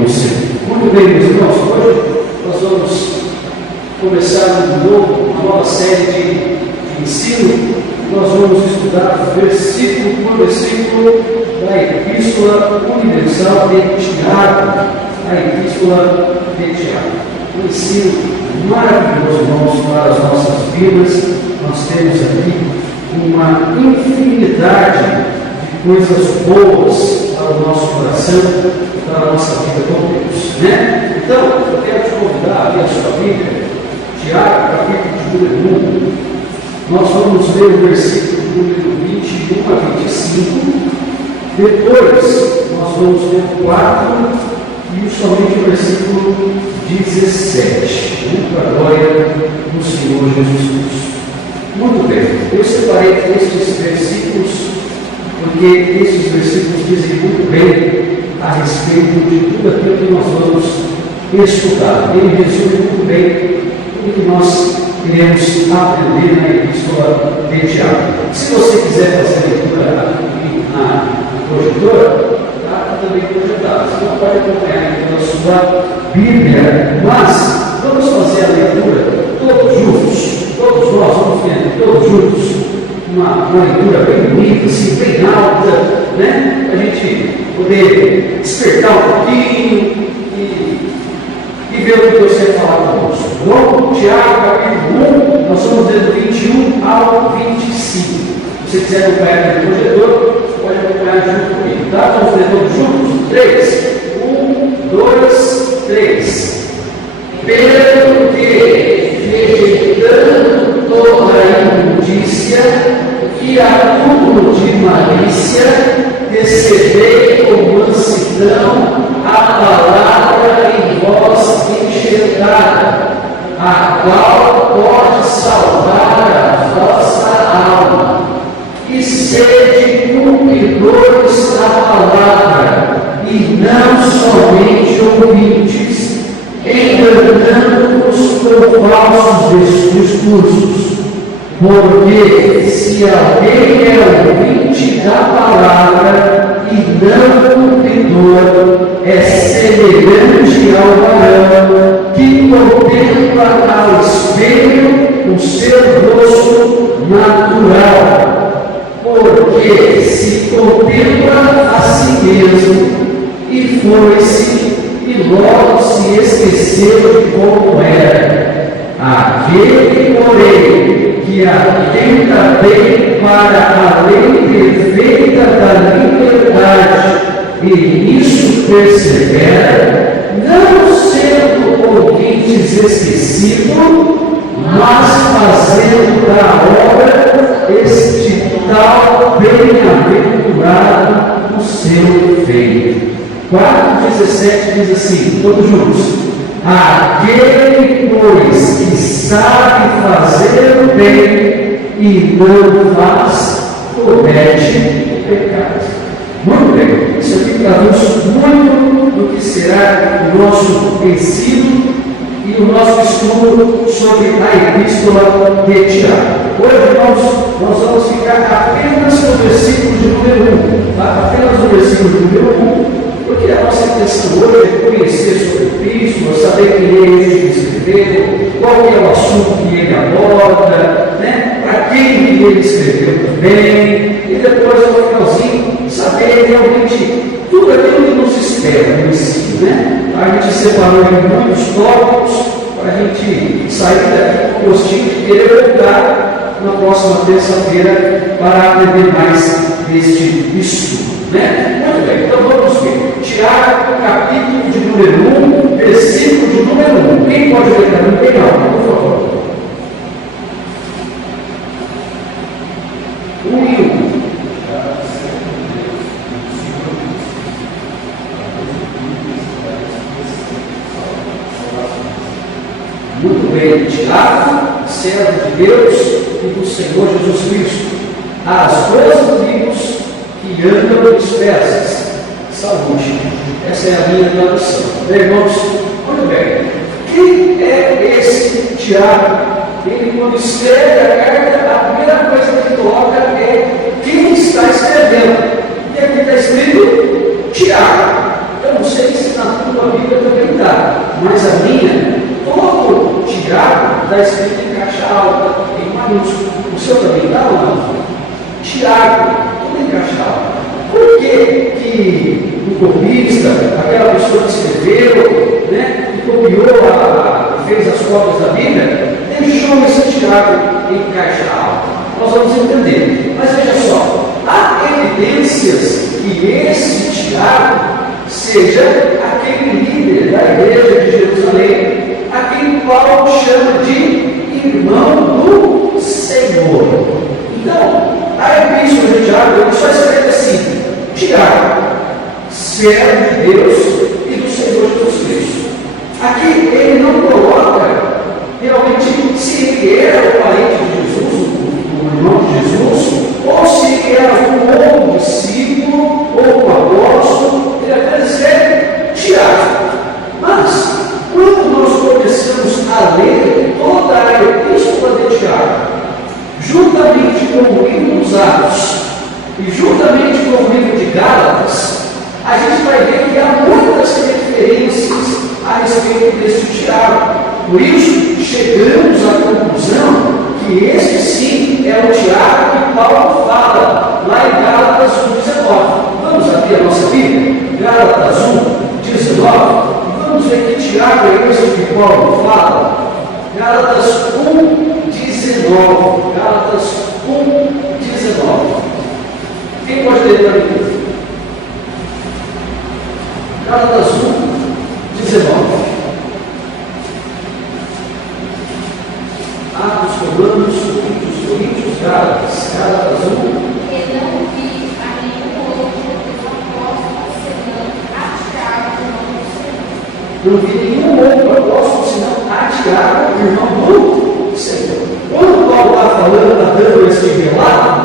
do Senhor. Muito bem, meus irmãos, hoje nós vamos começar uma nova série de ensino. Nós vamos estudar versículo por versículo da Epístola Universal de Tiago. A Epístola de Tiago. Um ensino maravilhoso, irmãos, para as nossas vidas. Nós temos aqui uma infinidade de coisas boas para o nosso coração, para a nossa vida com Deus, né? Então, eu quero te convidar a abrir a sua Bíblia, Tiago, capítulo de número 1. Nós vamos ler o versículo número 21 a 25. Depois, nós vamos ler o 4 e somente o versículo 17. Para a glória do Senhor Jesus Cristo. Muito bem, eu separei estes versículos, porque esses versículos dizem muito bem a respeito de tudo aquilo que nós vamos estudar. Ele resume muito bem tudo que nós iremos aprender na Epístola de Tiago. Se você quiser fazer a leitura aqui na projetora, está também projetada. Você não pode acompanhar aqui na sua Bíblia, mas vamos fazer a leitura todos juntos. Todos nós vamos ver, todos juntos, uma leitura bem bonita, assim, bem alta, né? Para a gente poder despertar um pouquinho e ver o que Deus quer falar conosco. Bom, Tiago, capítulo 1, nós vamos ler do 21 ao 25. Se você quiser acompanhar no projetor, pode acompanhar junto comigo, tá? Vamos ler todos juntos? 3. 1, 2, 3. Pelo que, rejeitando toda a imundícia e acúmulo de malícia, recebei com mansidão a palavra em vós enxertada, a qual pode salvar a vossa alma. E sede cumpridores da palavra, e não somente ouvintes, enganando-os com falsos discursos. Porque se alguém é ouvinte da palavra e não cumpridor, é semelhante ao varão que contempla ao espelho o seu rosto natural. Porque se contempla a si mesmo e foi-se, e logo se esqueceu de como era. Aquele, porém, que atenta bem para a lei perfeita da liberdade, e nisso persevera, não sendo ouvintes esquecidos, mas fazendo da obra este tal bem-aventurado o seu feito. 4,17 diz assim, todos juntos: aquele, pois, que sabe fazer o bem e não faz, comete pecado. Muito bem, isso aqui traduz muito do que será o nosso ensino e o nosso estudo sobre a Epístola de Tiago. Hoje nós vamos ficar apenas no versículo de número 1, tá? Apenas no versículo de número 1. Porque a nossa intenção hoje é conhecer sobre o Cristo, saber quem é ele que escreveu, qual é o assunto que ele aborda, né? Para quem ele escreveu também, e depois, no finalzinho, saber realmente tudo aquilo que nos espera no ensino, né? A gente separou em muitos tópicos para a gente sair daqui com o gostinho de querer voltar na próxima terça-feira para aprender mais deste estudo, né? Muito bem, então vamos ver. Tiago, capítulo de número 1, versículo de número 1. Quem pode ler para mim? Bem alto, por favor. 1 e 1. Muito bem, Tiago, servo de Deus e do Senhor Jesus Cristo, às 12 tribos que andam dispersas. Saúde. Essa é a minha tradução. Bem, irmãos, muito bem. Quem é esse Tiago? Ele, quando escreve a carta, a primeira coisa que coloca é quem está escrevendo. E aqui está escrito Tiago. Eu não sei se na tua mas a minha, todo Tiago está escrito em caixa alta, em maiúsculo. O seu também está ou não? Tiago, tudo em caixa alta. Por que o copista, aquela pessoa que escreveu, que copiou, fez as cópias da Bíblia, deixou esse Tiago em caixa alta? Nós vamos entender. Mas veja só, há evidências que esse Tiago seja aquele líder da igreja de Jerusalém, a quem Paulo chama de irmão do Senhor. Então, a epístola de Tiago ele só escreve assim: Tiago, servo de Deus e do Senhor Jesus Cristo. Aqui ele não coloca realmente se ele era o parente de Jesus, o irmão de Jesus, ou se ele era um outro discípulo ou um apóstolo. Ele apenas escreve Tiago. Mas, quando nós começamos a ler toda a epístola de Tiago, juntamente com o livro dos Atos e juntamente com o livro de Gálatas, a gente vai ver que há muitas referências a respeito desse Tiago. Por isso, chegamos à conclusão que este sim é o Tiago que Paulo fala lá em Gálatas 1,19. Vamos abrir a nossa Bíblia? Gálatas 1,19. Vamos ver que Tiago é esse que Paulo fala. Gálatas 1,19. Gálatas 1,19. Quem pode ler para mim? Gálatas 1,19. Atos, Romanos, Coríntios, Gálatas 1. E não vi a nenhum outro apóstolo senão a Tiago, irmão do Senhor. Não vi nenhum outro apóstolo senão a Tiago, irmão do Senhor. Quando Paulo está falando, está dando esse relato,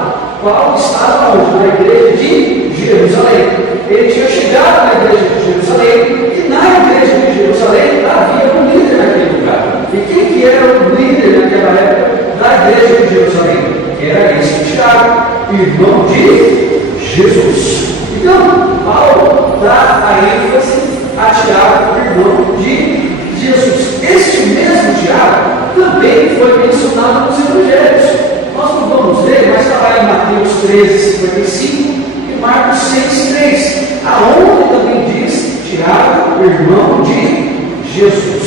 Paulo estava na igreja de Jerusalém. Ele tinha chegado na igreja de Jerusalém, e na igreja de Jerusalém havia um líder naquele lugar. E quem que era o líder naquela época da igreja de Jerusalém? Era esse Tiago, irmão de Jesus. Então, Paulo dá a ênfase a Tiago, irmão de Jesus. Este mesmo Tiago também foi mencionado nos evangelhos. Nós não vamos ler, mas está lá em Mateus 13:55 e Marcos 6:3, aonde também diz Tiago, irmão de Jesus.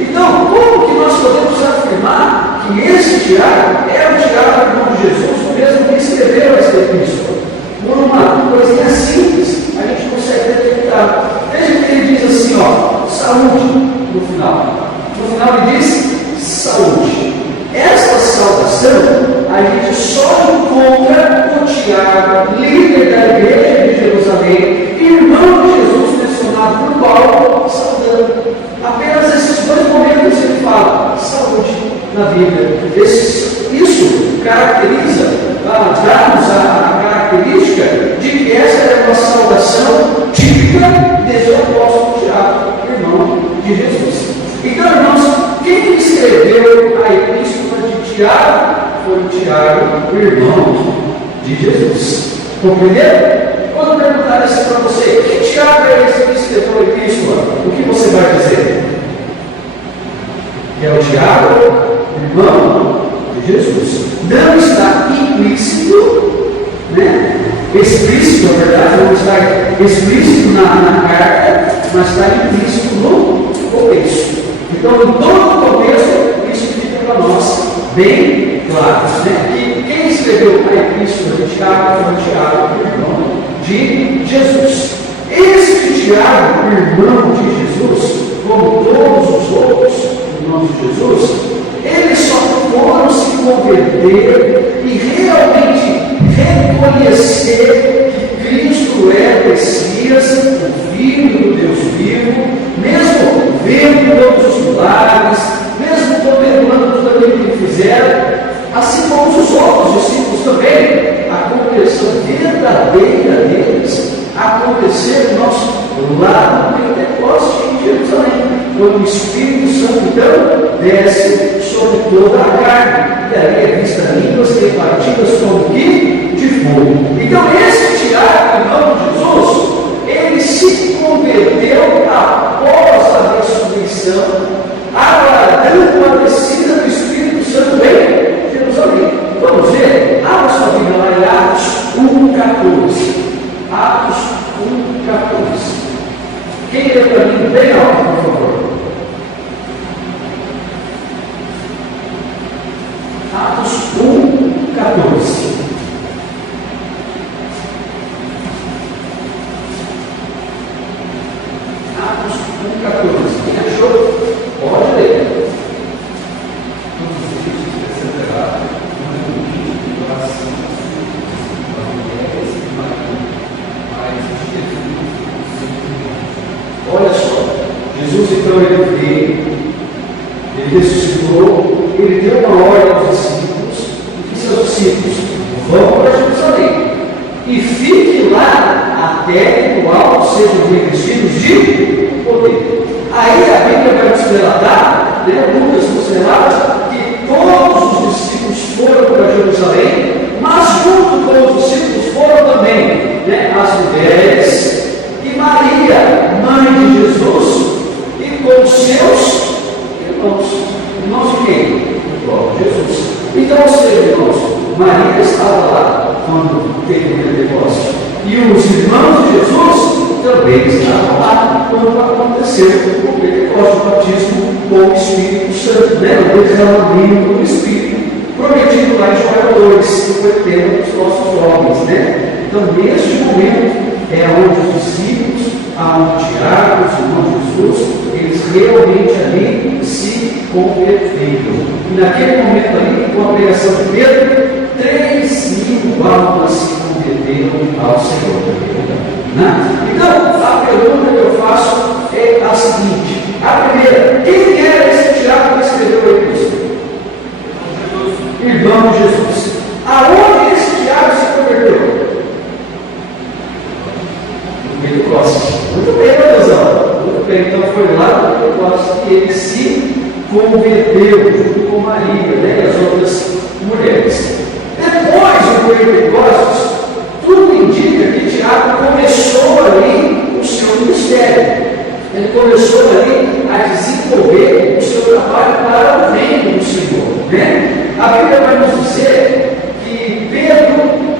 Então, como que nós podemos afirmar que esse Tiago é o Tiago, irmão de Jesus, o mesmo que escreveu esta epístola? Por uma coisinha simples, a gente consegue detectar. Veja que ele diz assim, saúde no final. No final ele diz saúde. Esta saudação a gente só encontra o Tiago, líder da igreja de Jerusalém, irmão de Jesus, mencionado por Paulo, saudando. Apenas esses dois momentos ele fala saúde na Bíblia. Isso caracteriza, dá-nos a característica de que essa é uma saudação típica desse apóstolo Tiago, irmão de Jesus. Então, irmãos, quem escreveu a epístola de Tiago foi o Tiago, o irmão de Jesus. Compreenderam? Quando perguntar isso para você, que Tiago é esse que escreveu a epístola? O que você vai dizer? Que é o Tiago, irmão de Jesus. Não está implícito, explícito, na verdade, não está explícito na carta, mas está implícito no contexto. Então, em todo o contexto, isso fica para nós bem claro. Que quem escreveu a epístola de Tiago foi Tiago, irmão de Jesus. Esse Tiago, irmão de Jesus, como todos os outros irmãos de Jesus, eles só foram se converter e realmente reconhecer que Cristo é o Messias, o Filho do Deus vivo, mesmo vendo todos os milagres, mesmo contemplando tudo aquilo que fizeram, assim como os outros discípulos também. A conversão verdadeira deles aconteceu no nosso lado do Pentecostes em Jerusalém, quando o Espírito Santo então desce sobre toda a carne, e ali é vista línguas repartidas como que de fogo. Então esse Tiago, irmão de Jesus, ele se converteu após a ressurreição 14. Quem lê para mim bem alto, por favor? Atos 1, 14. Atos 1, 14. Quem achou? Pode ler. Olha só, Jesus então ele veio, ele ressuscitou, ele deu uma ordem aos discípulos, e disse aos discípulos: vão para Jerusalém e fiquem lá até que do alto sejam revestidos de poder. Aí a Bíblia vai nos relatar, Lucas nos relata, que todos os discípulos foram para Jerusalém, mas junto com os discípulos foram também as mulheres e Maria, mãe de Jesus, e com os seus irmãos. Irmãos de quem? Do próprio Jesus. Então, ou seja, irmãos, Maria estava lá quando teve o Pentecostes, e os irmãos de Jesus também estavam lá quando aconteceu o Pentecostes, o batismo com o Espírito Santo, o derramamento do Espírito, prometido lá em Joel 2, que foi tema dos nossos jovens, Então, neste momento, é onde os discípulos, aonde Tiago, os irmãos de Jesus, eles realmente ali se converteram. E naquele momento ali, com a pregação de Pedro, 3.000 almas se converteram ao Senhor. Então, a pergunta que eu faço é a seguinte: a primeira, quem era esse Tiago que escreveu a epístola? Irmão de Jesus. Aonde esse Tiago se converteu? Pentecostes. Muito bem, Deusão. Muito bem, então foi lá no Pentecostes que ele se converteu junto com Maria, e as outras mulheres. Depois do Pentecostes, tudo indica que Tiago começou ali o seu ministério. Ele começou ali a desenvolver o seu trabalho para o reino do Senhor. A Bíblia vai nos dizer que Pedro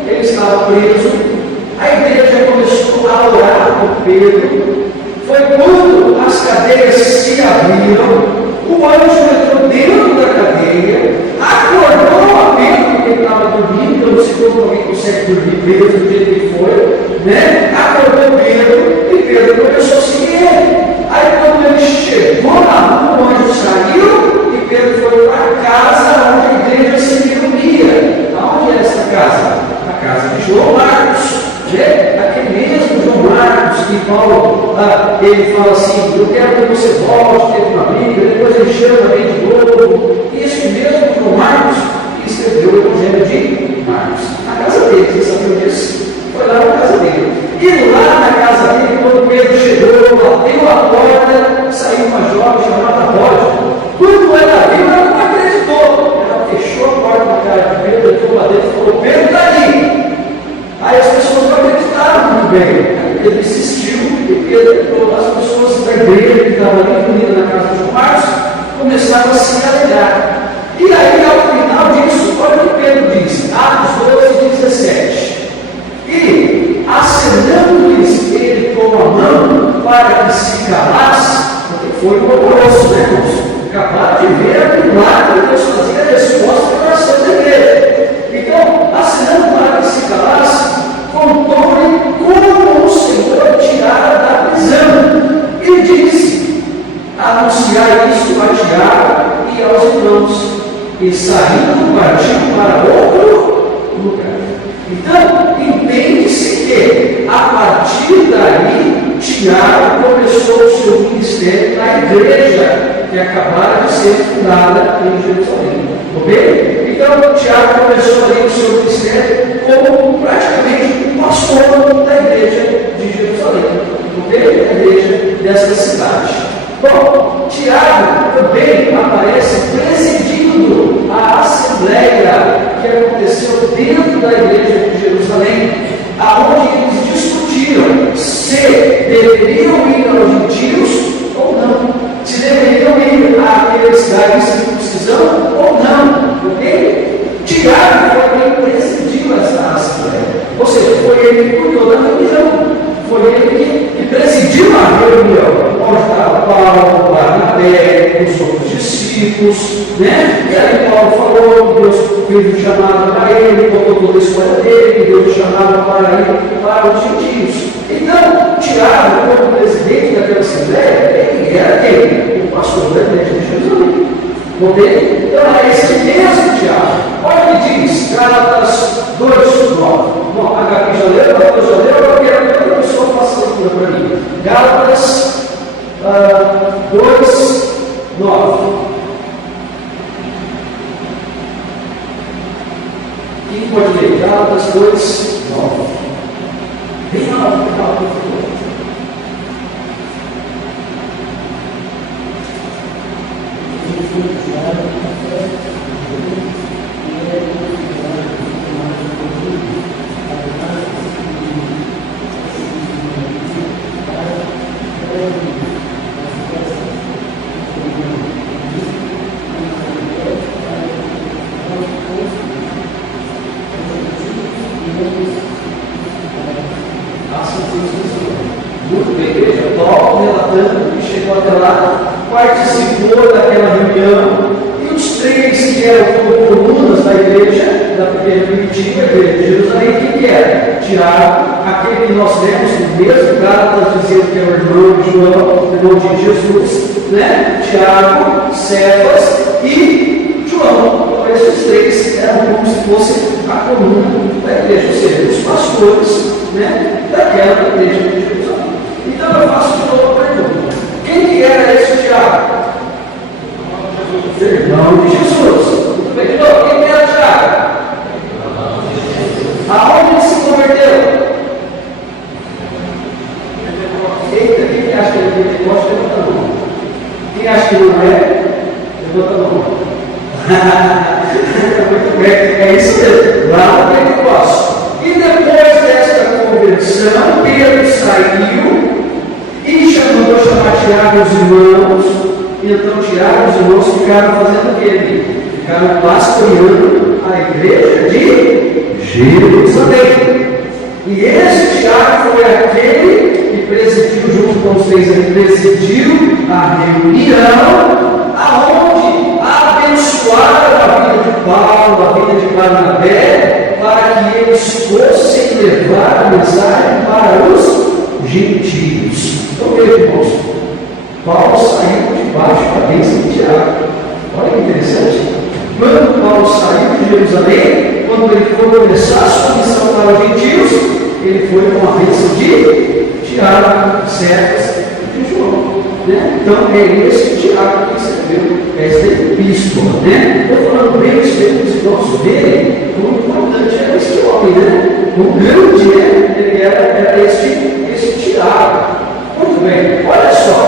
ele estava preso. A igreja começou a orar por Pedro. Foi quando as cadeias se abriram. O anjo entrou dentro da cadeia, acordou a Pedro, porque ele estava dormindo. Eu não sei como alguém consegue dormir preso do jeito que foi. Acordou Pedro e Pedro começou a seguir ele. Aí, quando ele chegou na rua, o anjo saiu e Pedro foi para a casa onde a igreja se reunia. Aonde é essa casa? A casa de João Marcos. Aquele mesmo João Marcos que Paulo ele fala assim: eu quero que você volte, teve uma briga, depois ele chama ele de novo. E esse mesmo João Marcos que escreveu o Evangelho de Marcos, na casa dele, você sabia disso? Foi lá na casa dele. E lá na casa dele, quando Pedro chegou, bateu a porta, saiu uma jovem chamada Rode. Quando ela viu, ela não acreditou. Ela fechou a porta na cara de Pedro, entrou lá dentro e falou: Pedro está aí. Aí as pessoas não acreditaram muito bem. Pedro insistiu e Pedro, as pessoas da igreja que estavam ali reunidas na casa de João Marcos começaram a se alegrar. E aí, ao final disso, olha o que Pedro diz, Atos 12, 17. E, acenando-lhes ele com a mão para que se calasse, porque foi um alvoroço, irmãos? Acabaram de ver a milagre que Deus fazia a resposta da oração da igreja. Então, acenando para que se calasse, contou-lhe como o Senhor tirara da prisão. E disse: anunciai isto a Tiago e aos irmãos. E saindo, partiu para outro lugar. Então, entende-se que, a partir daí, Tiago começou o seu ministério na igreja que acabara de ser fundada em Jerusalém. Ok? Então, Tiago começou ali o seu ministério como praticamente um pastor da igreja de Jerusalém. Ok? A igreja desta cidade. Bom, Tiago também aparece presidindo a assembleia que aconteceu dentro da igreja de Jerusalém, aonde eles discutiram se deveriam ir aos gentios ou não, se deveriam ir àqueles da circuncisão ou não, ok? Tiago foi quem presidiu essa assembleia, ou seja, foi ele que cuidou da reunião, foi ele que reunião onde estava Paulo, Barnabé, os outros discípulos, né? E aí Paulo falou que Deus fez um chamado para ele, contou toda a história dele, que Deus chamava para ir para os gentios. Então, Tiago, como presidente daquela assembleia, ele era quem? O pastor da igreja de Jerusalém. Ok? Então, é esse mesmo Tiago. Olha o que diz, Gálatas 2:9. Bom, a Gabi já leu, a já leu, eu quero que outra pessoa faça a leitura para mim. Gálatas 2:9. Quem pode ler? Gálatas 2:9. Bem alto, por favor. Muito bem, igreja. Paulo relatando que chegou até lá, participou daquela reunião, e os três que eram como colunas da igreja, da primeira primitiva, a igreja de Jerusalém, quem que era? Tiago, aquele que nós temos no mesmo Gálatas dizendo que é o irmão de João, o irmão de Jesus, né? Tiago, Cefas e João. Então, esses três eram como se fosse a coluna da igreja, ou seja, os pastores, né, daquela igreja de Jerusalém. Então eu faço de novo a pergunta: quem que era esse Tiago? Irmão de Jesus. Muito bem, de novo, quem que era Tiago? Aonde ele se converteu? Eita, quem que acha que ele é Pentecostes? Levanta a mão. Quem acha que não é? Levanta a mão. Muito bem, é isso mesmo. Lá no Pentecostes. E depois desta conversão, Pedro saiu e chamou a chamar Tiago e os irmãos. E então Tiago e os irmãos ficaram fazendo o quê? Ficaram pastoreando a igreja de Jerusalém. E esse Tiago foi aquele que presidiu, junto com os três ali, presidiu a reunião aonde abençoaram a vida de Paulo, a vida de Barnabé, para que eles fossem levar a mensagem para os gentios. Então veja, irmãos, Paulo saiu debaixo da bênção de Tiago. Olha que interessante. Quando Paulo saiu de Jerusalém, quando ele foi começar a sua missão para os gentios, ele foi com a bênção de Tiago, Cefas e de João. Né? Então é esse Tiago que escreveu esta epístola. Né? Estou falando bem dos termos que nós verem como importante era esse homem. Né? O grande ele era este Tiago. Muito bem, olha só.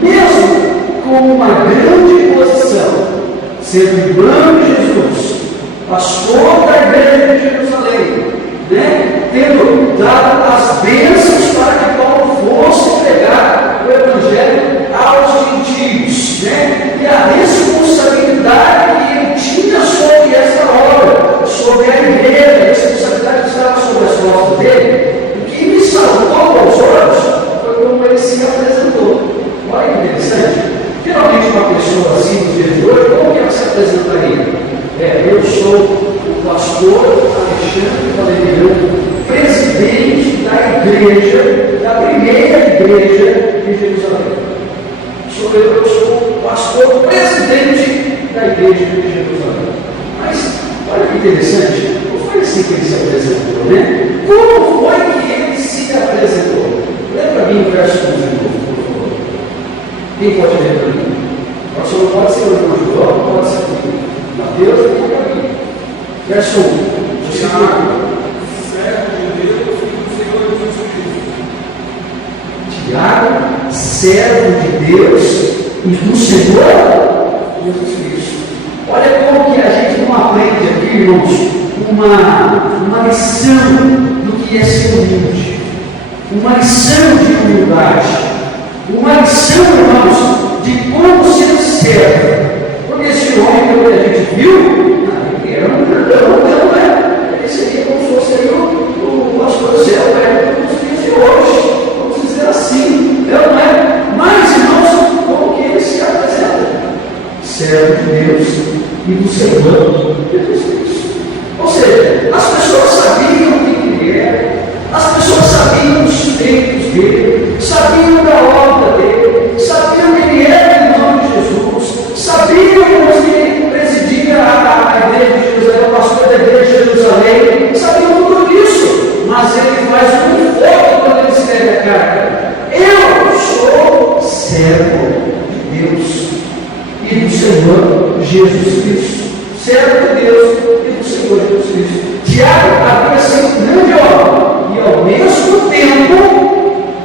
Mesmo com uma grande posição, sendo irmão de Jesus, pastor da igreja de Jerusalém, né? Tendo dado as bênçãos para que Paulo fosse pregar o evangelho aos gentios, né? E a responsabilidade que ele tinha sobre essa obra, sobre a igreja, a responsabilidade que estava sobre as costas dele, o que me saltou aos olhos foi como ele se apresentou. Olha que interessante. Geralmente uma pessoa assim nos dias de hoje, como que ela se apresentaria? Eu sou o pastor Alexandre Valeriano, presidente da igreja, da primeira igreja de Jerusalém. Eu sou o pastor presidente da igreja de Jerusalém. Mas, olha que interessante, não foi assim que ele se apresentou, né? Como foi que ele se apresentou? Lê para mim o verso 11, por favor. Quem pode ler para mim? O pastor pode ser o irmão João, pode ser o Mateus e o Gabi. Verso 1. Tiago, servo de Deus e do Senhor Jesus Cristo. Olha como que a gente não aprende aqui, irmãos, uma lição do que é ser humilde, uma lição de humildade, uma lição, irmãos, de como ser servo. Porque esse homem que a gente viu, ele era um grandão, né? Ele seria como se fosse aí o pastor Zé, né? Como se diz hoje, vamos dizer assim. servo de Deus e do Senhor Jesus Cristo. Ou seja, as pessoas sabiam quem ele era, as pessoas sabiam os feitos dele, sabiam da obra dele, sabiam quem ele era em nome de Jesus, sabiam que ele presidia a igreja de Jerusalém, o pastor da igreja de Jerusalém, sabiam tudo isso, mas ele faz um foco quando ele escreve a carta. Eu sou servo de Deus e do Senhor Jesus Cristo. Servo de Deus e do Senhor Jesus Cristo. Tiago havia sido um grande homem e ao mesmo tempo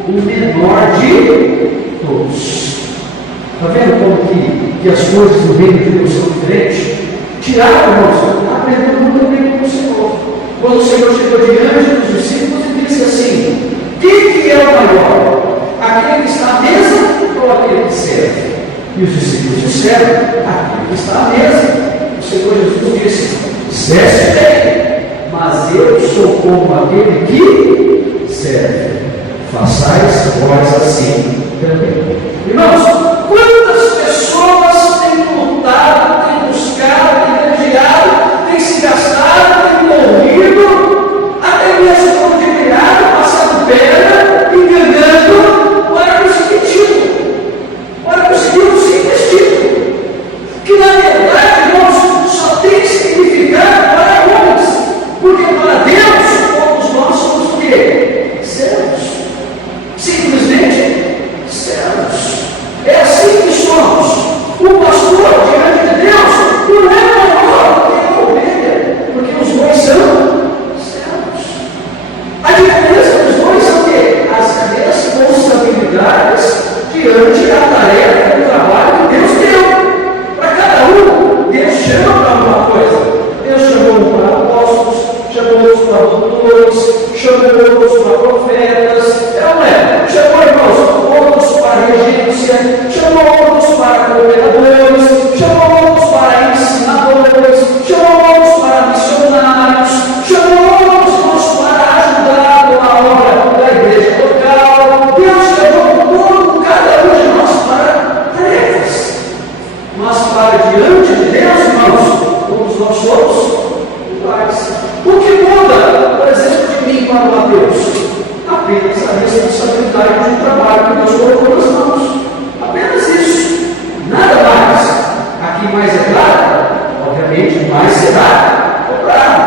o menor de todos. Está vendo como que as coisas no reino de Deus são diferentes? Tiago, irmãos, aprendeu muito bem com o Senhor. Quando o Senhor chegou diante dos discípulos e disse assim: quem é o maior? Aquele que está à mesa ou aquele que serve? E os discípulos disseram: aquele que está à mesa. O Senhor Jesus disse: serve bem, mas eu sou como aquele que serve. Façais vós assim também. Irmãos, quantas pessoas têm lutado, têm buscado, têm peleado, têm se gastado, têm morrido, até mesmo ludibriado, passado perna, enganando, para conseguir título, para conseguir um simples título, que na verdade, irmãos, só tem significado para homens, porque para Deus, todos nós somos o quê? Servos. Simplesmente servos. É assim que somos. O pastor diante de Deus não é maior do que a ovelha, porque os dois são servos. A diferença dos dois são o quê? As responsabilidades diante da tarefa do trabalho que Deus deu. Para cada um, Deus chama para uma coisa. Deus chamou um para apóstolos, chamou outros para doutores, chamou outros para profetas. Chamou, irmãos, outros para regência, chamou outros para governadores, chamou outros para ensinadores, chamou outros para missionários, chamou outros, irmãos, para ajudar com a obra da igreja local. Deus chamou cada um de nós para tarefas. Mas para diante de Deus, irmãos, todos nós somos iguais. O que muda, por exemplo, de mim para Mateus? Apenas a responsabilidade do trabalho que Deus colocou nas mãos. Apenas isso. Nada mais. Aqui mais é claro, obviamente mais será cobrado.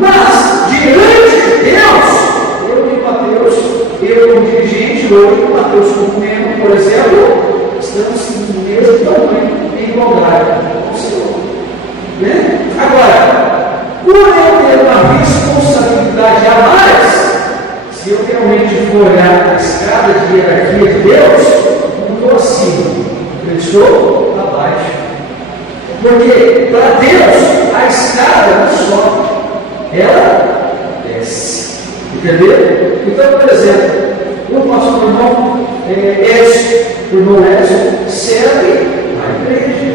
Mas, diante de Deus, eu e Mateus, eu como dirigente, eu e Mateus como membro, por exemplo, estamos no mesmo tamanho, em igualdade com o Senhor. Né? Agora, por eu ter uma responsabilidade a mais, se eu realmente for olhar a escada de hierarquia de Deus, não estou acima, eu estou abaixo. Porque para Deus a escada não sobe, ela desce. Entendeu? Então, por exemplo, o nosso irmão Edson serve a igreja.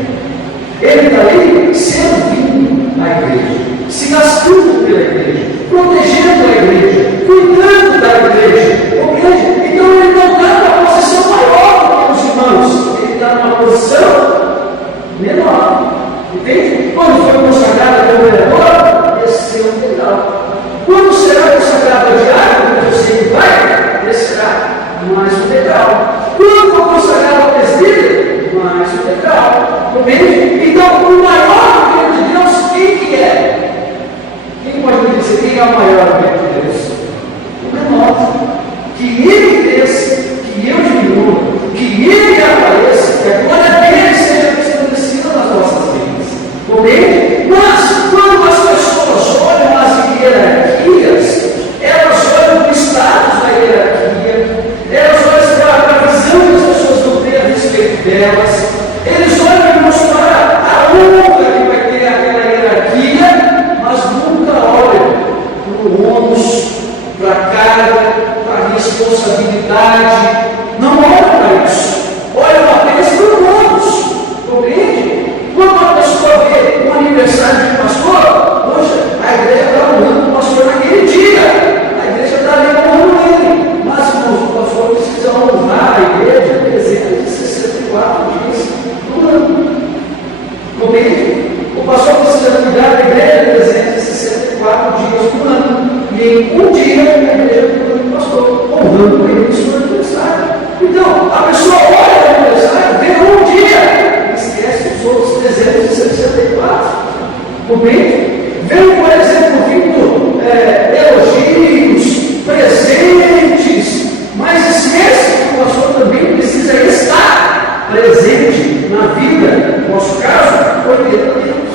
Ele está ali servindo a igreja, se gastando pela igreja, protegendo a igreja, cuidando da igreja. Então ele não está numa posição maior do que os irmãos, ele está numa posição menor. Entende? Quando foi consagrado como vereador, desceu o degrau. Quando será consagrado a diácono, você que vai, descerá mais um degrau. Quando for consagrado a presbítero, mais um degrau. Entende? Então, o maior reino de Deus, quem que é? Quem pode me dizer quem é o maior reino de Deus? O menor. Que ele cresça, que eu diminua, que ele apareça, que a glória dele seja estabelecida nas nossas vidas. Compreende? Mas, quando as pessoas olham as hierarquias, elas olham para o status da hierarquia, elas olham para a visão que as pessoas vão ter a respeito delas, eles olham para a honra que vai ter aquela hierarquia, mas nunca olham para o ônus, para a carga, para a responsabilidade também precisa estar presente na vida, no nosso caso, 80 anos.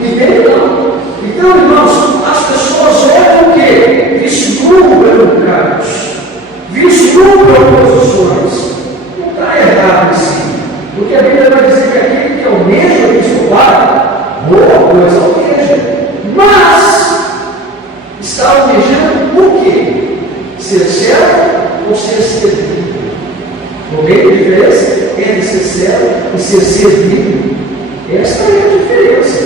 Entendeu? Então, irmãos, as pessoas olham o quê? Vislumbram cargos, vislumbram posições. Não está errado assim. Porque a Bíblia vai dizer que aquele que almeja o episcopado, boa coisa almeja. Mas está almejando o quê? Ser servo ou ser servido? Não tem diferença entre ser servo e ser servido? Esta é a diferença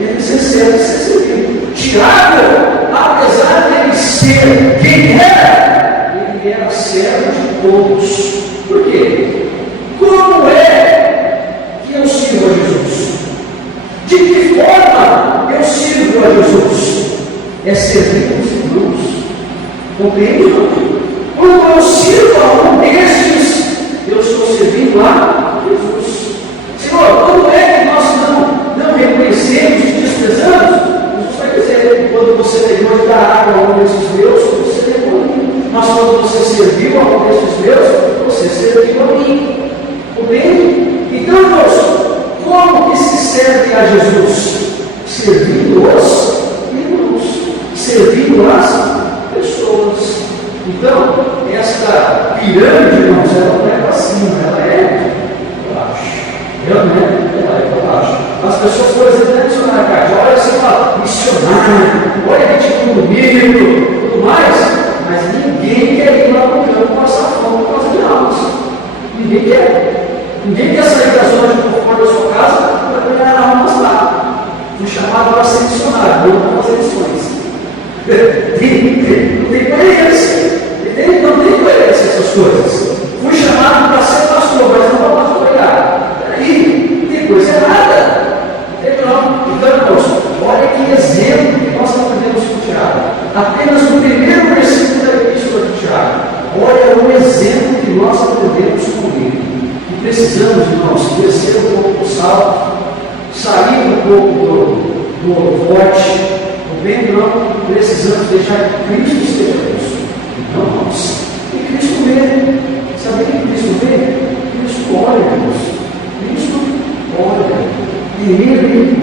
entre ser servo e ser servido. Tiago, apesar de ele ser quem era, ele era servo de todos. Por quê? Como é que eu sirvo a Jesus? De que forma eu sirvo a Jesus? É servir os irmãos. Compreende? Quando eu sirvo a um destes, eu estou servindo a Jesus. Senhor, quando é que nós não reconhecemos e desprezamos? Jesus vai dizer, quando você deixou de dar água a um desses meus, você levou a mim. Mas quando você serviu a um desses meus, você serviu a mim. Compreende? Então, irmãos, como que se serve a Jesus? Servindo os irmãos, servindo as pessoas. Então, esta pirâmide, irmãos, ela não é para cima, ela é para baixo. Ela não é, ela é para baixo. As pessoas, por exemplo, na missionária Cátia, olha assim, fala, missionário, olha que tipo bonito, tudo mais, mas ninguém quer ir lá no campo passar fome por causa de almas. Ninguém quer. Ninguém quer sair da zona de conforto da sua casa para ganhar almas lá. Fui chamado para ser missionário, não para fazer missões. Não tem coerência. Não tem coerência essas coisas. Fui chamado para ser pastor, mas não para pastorear. Peraí, tem coisa errada. Então, irmãos, olha que exemplo que nós aprendemos com Tiago. Apenas no primeiro versículo da Epístola de Tiago. Olha o exemplo que nós aprendemos com ele. Precisamos, irmãos, descer um pouco do salto, sair um pouco do holofote, não precisamos deixar que Cristo esteja conosco. Então, irmãos, e Cristo vê. Sabe o que Cristo vê? Cristo olha, irmãos. Cristo olha. E Ele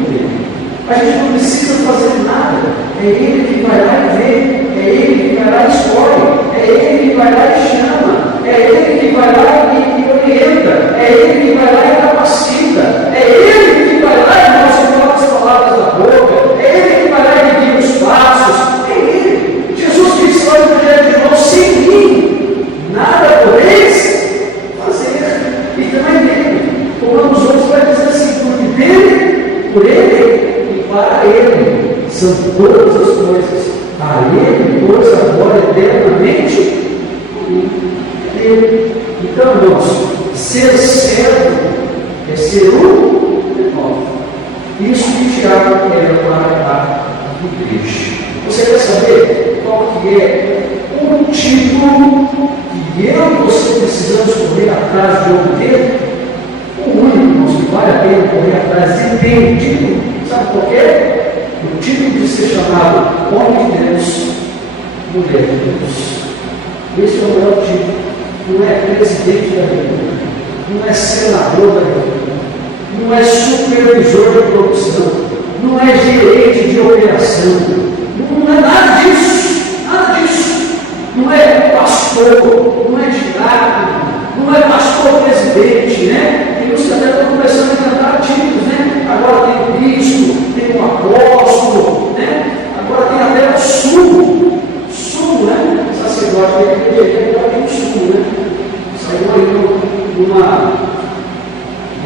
vê. A gente não precisa fazer nada. É Ele que vai lá e vê. É Ele que vai lá e escolhe. É Ele que vai lá e chama. É Ele que vai lá e orienta. É Ele que vai lá e capacita. É Ele que vai lá e nos coloca as palavras da boca. É Ele que vai lá e guia os passos. É Ele. Jesus disse lá no Evangelho de João, sem mim, nada podeis fazer. E também dele. Como os outros vai dizer assim, porque dele, por Ele e para Ele são todas as coisas. A Ele, pois, agora eternamente, Ele. Então, irmãos, ser servo é ser um irmão. Isso que Tiago quer para a igreja. Você quer saber qual que é o título que eu e você precisamos correr atrás de obter? O único, irmãos, que vale a pena correr atrás e tem um título, sabe qual é? O título de ser chamado homem de Deus, mulher de Deus. Esse é o melhor título. Não é presidente da República, não é senador da República, não é supervisor de produção, não é gerente de operação, não é nada disso, nada disso. Não é pastor, não é diácono, não é pastor presidente, né? E os até estão começando a cantar títulos, né? Agora tem o bispo, tem o apóstolo, né? Agora tem até o sumo, né? Sacerdote da igreja, agora tem o sumo, né? Saiu aí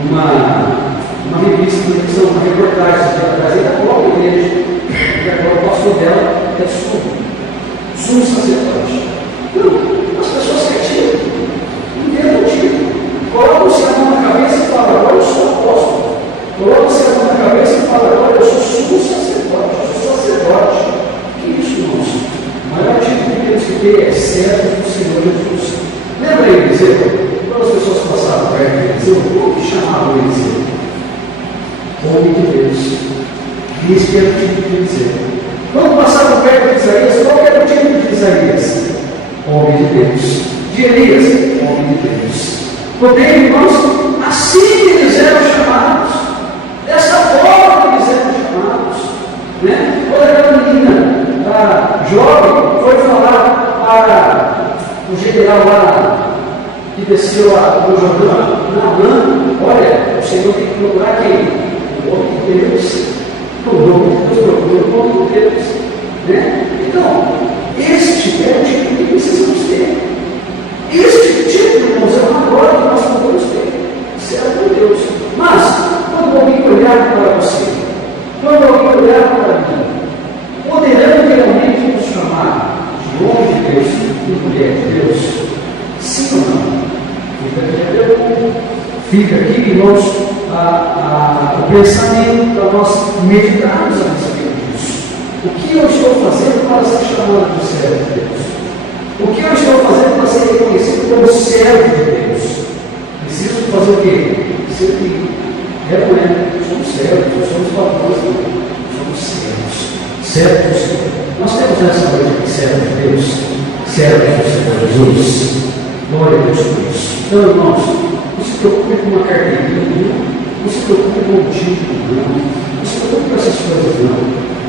uma revista de televisão, uma reportagem que ela trazia da própria igreja, e agora o pastor dela é sumo sacerdote. Não, as pessoas criticam, entendam o título. Colocam-se a mão na cabeça e falam, agora eu sou apóstolo. Colocam-se a mão na cabeça e falam, agora eu sou sumo sacerdote, eu sou sacerdote. Que isso, irmãos? O maior título que eles têm é servo do Senhor Jesus. Lembra Eliseu? Quando as pessoas passavam perto de Eliseu, como que chamavam Eliseu? Homem de Deus. Isso era o título de Eliseu. Quando passavam perto de Isaías, qual era o título de Isaías? Homem de Deus. de Elias, homem de Deus. Porém, irmãos, assim que eles eram chamados, dessa forma que eles eram chamados, né? Quando aquela menina, a jovem, foi falar para o general lá, que desceu no Jordão, Naamã, olha, o Senhor tem que procurar quem? O homem de Deus. O nome de Deus procura o homem de Deus. Né? Então, este é o tipo que precisamos ter. Este tipo, irmãos, é uma glória que nós podemos ter. Servo de Deus. Mas, quando alguém olhar para você, quando alguém olhar para mim, poderão realmente nos chamar de homem de Deus e mulher de Deus? Sim ou não? Fica aqui, irmãos, o pensamento para nós meditarmos a respeito disso. O que eu estou fazendo para ser chamado de servo de Deus? O que eu estou fazendo para ser reconhecido como servo de Deus? Preciso fazer o quê? Ser que somos servos, nós somos patrões, somos servos. Servos. Nós temos nessa noite aqui servos de Deus, servos do Senhor Jesus. Glória a Deus por isso. Então, irmãos, não se preocupe com uma carteirinha, não se preocupe com o título, não se preocupe com essas coisas, não.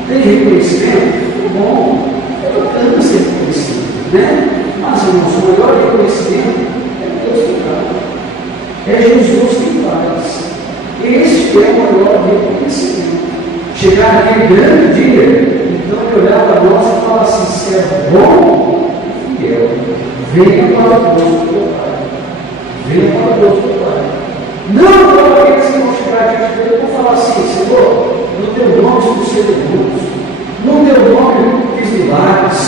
Tem reconhecimento? Bom, é bacana ser reconhecido, né? Mas, irmãos, o maior reconhecimento é Deus que faz. É Jesus que faz. Este é o maior reconhecimento. Chegar naquele grande dia, então, ele olhar para nós e falar assim: servo bom e fiel, venha para o Deus do teu Pai. Venha para o Deus do Pai. Não para aqueles que vão chegar diante dele e vão falar assim: Senhor, no teu nome estou sendo luz, no teu nome fiz milagres,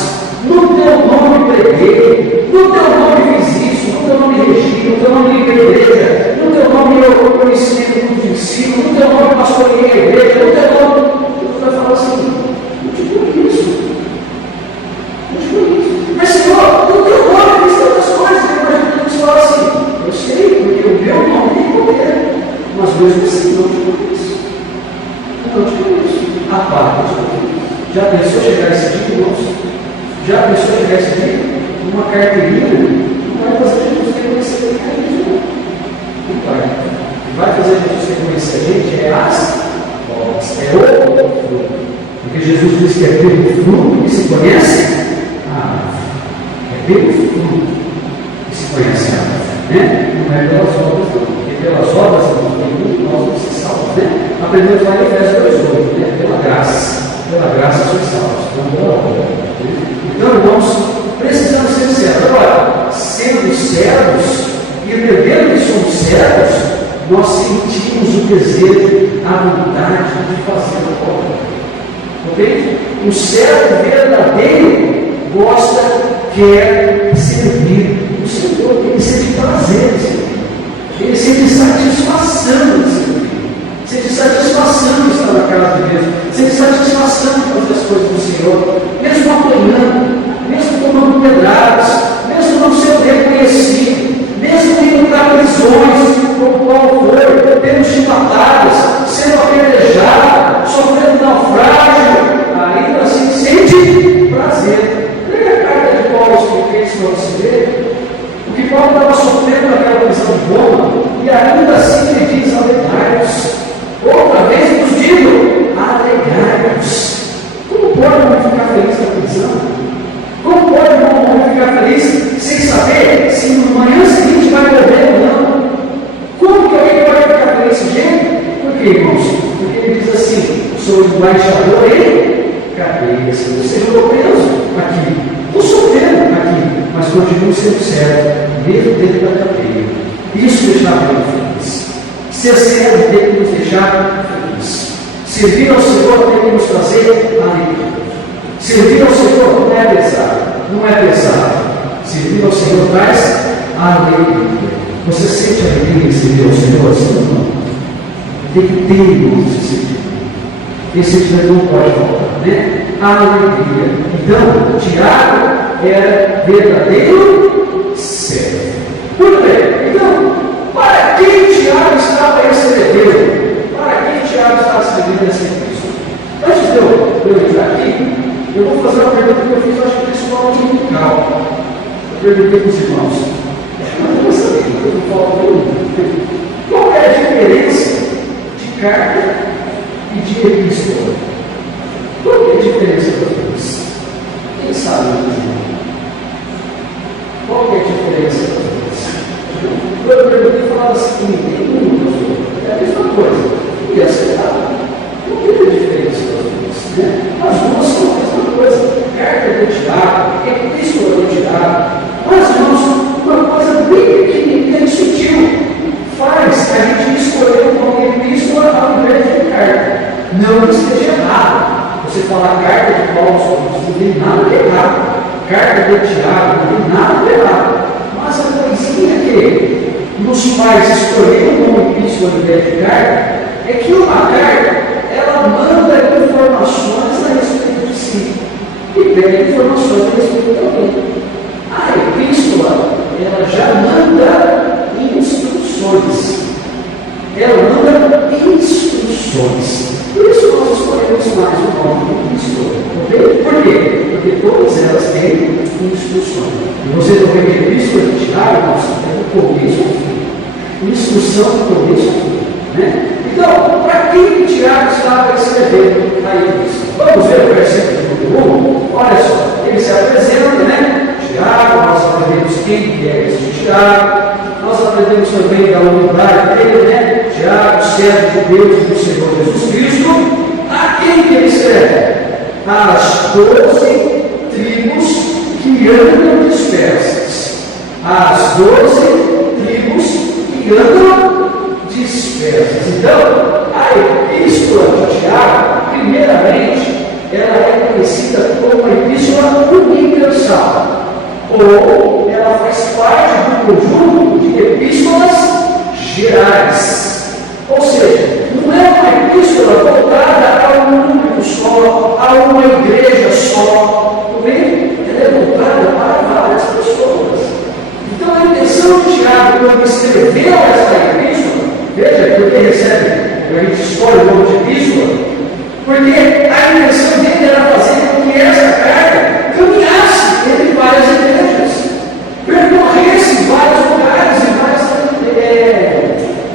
no teu nome preguei, no teu nome fiz isso, no teu nome regi, no teu nome limpei a igreja, no teu nome eu conheci o de ensino, no teu nome pastoreei a igreja, no teu nome. Tu vai falar assim: não te digo isso. Não te digo isso. Mas, Senhor, no teu nome fiz tantas coisas. Depois você fala assim: eu sei, porque o meu nome tem poder. Mas mesmo assim, não te digo isso. Não te digo isso. A parte já pensou chegar esse dia, irmãos? Já pensou chegar esse dia? Uma carteirinha não vai fazer Jesus reconhecer a gente, não. Não vai. O que vai fazer Jesus reconhecer a gente é as obras, é o fruto. Porque Jesus disse que é pelo fruto que se conhece a árvore. É pelo fruto que se conhece a árvore, né? Não é pelas obras, não. Porque pelas obras, nós vamos ser salvos, né? Aprendemos lá em Efésios 2:8, né? Pela graça sois salvos. Então, irmãos, precisamos ser servos. Agora, sendo servos e entendendo que somos servos, nós sentimos o desejo, a vontade de fazer a obra. Ok? Um servo verdadeiro gosta, quer servir o Senhor. Ele sente prazer em servir. Ele sente satisfação em servir. Sente satisfação de estar na casa de Deus. Sente satisfação de fazer as coisas do Senhor. Mesmo apanhando, mesmo tomando pedradas, mesmo não sendo reconhecido, mesmo indo para prisões, como Paulo foi, tendo chibatadas, sendo apedrejado, sofrendo naufrágio, ainda assim sente prazer. Leia a carta de Paulo aos Filipenses para você ver o que Paulo estava sofrendo naquela prisão de Roma, e ainda assim ele diz: alegrai-vos. Outra vez nos digo: alegrai-vos. Como pode um homem ficar feliz na prisão? Como pode um homem ficar feliz sem saber se no manhã seguinte vai morrer ou não? Como que alguém pode ficar feliz desse jeito? Por quê, irmãos? Porque ele diz assim: sou embaixador em cadeias. Você jogou preso aqui, estou sofrendo aqui, mas continuo sendo servo, mesmo dentro da cadeia. Isso deixava ele feliz. Ser servo tem que nos deixar feliz. Servir ao Senhor tem que nos trazer alegria. Servir ao Senhor não é pesado. Não é pesado. Servir ao Senhor traz alegria. Você sente alegria em servir ao Senhor? Sim ou não? Tem que ter, irmãos, esse sentimento. Esse sentimento não pode faltar, né? Alegria. Então, Tiago era verdadeiro servo. Muito bem. Então, para quem Tiago estava escrevendo? Para quem Tiago estava escrevendo essa epístola? Antes de eu entrar aqui, eu vou fazer uma pergunta que eu fiz, acho que na escola dominical. Eu perguntei para os irmãos: não falta nenhum. Qual é a diferença de carta e de epístola? Qual é a diferença das duas? Quem sabe hoje? Qual é a diferença das duas? Eu perguntei e falava assim, nenhuma das duas. É a mesma coisa. E acertava. Não tem a diferença das duas. Né? As duas são a mesma coisa. Carta do Tiago, epístola do Tiago. Mas, irmãos, uma coisa bem pequenininha e sutil faz a gente escolher o nome epístola ao invés de carta. Não que esteja errado. Você falar carta de Paulo, não tem nada de errado. Carta de Tiago, não tem nada de errado. Mas a coisinha que nos faz escolher o nome epístola ao invés de carta é que uma carta ela manda informações a respeito de si e pede informações a respeito também. A epístola ela já manda instruções. Ela manda instruções. Por isso nós escolhemos mais o nome de epístola. Okay? Por quê? Porque todas elas têm instruções. E você não vê que epístola de Tiago, nossa, é do começo ao fim. Instrução do começo ao fim. Né? Então, para quem Tiago estava escrevendo a epístola? Vamos ver o versículo número 1. Olha só, ele se apresenta, né? Tiago, nós aprendemos quem é esse Tiago. Nós aprendemos também da unidade dele, né? Tiago, servo de Deus e do Senhor Jesus Cristo. A quem que ele escreve? As 12 tribos que andam dispersas. As 12 tribos que andam dispersas. Então, a epístola de Tiago, primeiramente, ela é conhecida como uma epístola universal. Ou ela faz parte do conjunto de epístolas gerais. Ou seja, não é uma epístola voltada a um público só, a uma igreja só. Tudo bem? Ela é voltada para várias pessoas. Então a intenção de Tiago, quando escreveu essa epístola, veja, porque recebe, a gente escolhe o nome de epístola, porque a intenção dele era fazer com que essa carta caminhasse entre várias igrejas, percorresse vários lugares e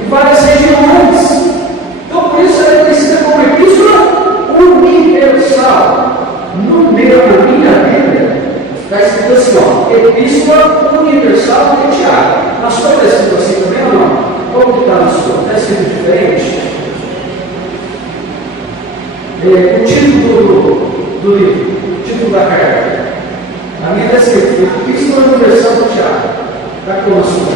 várias regiões. Então, por isso ela é conhecida como epístola universal. No meu, na minha Bíblia, está escrito assim, ó, epístola universal de Tiago. Na sua está escrito assim também ou não? Como que está na sua? Está escrito diferente? O título do livro, o título da carta. A minha está escrito, Epístola Universal de Tiago. Está como a sua?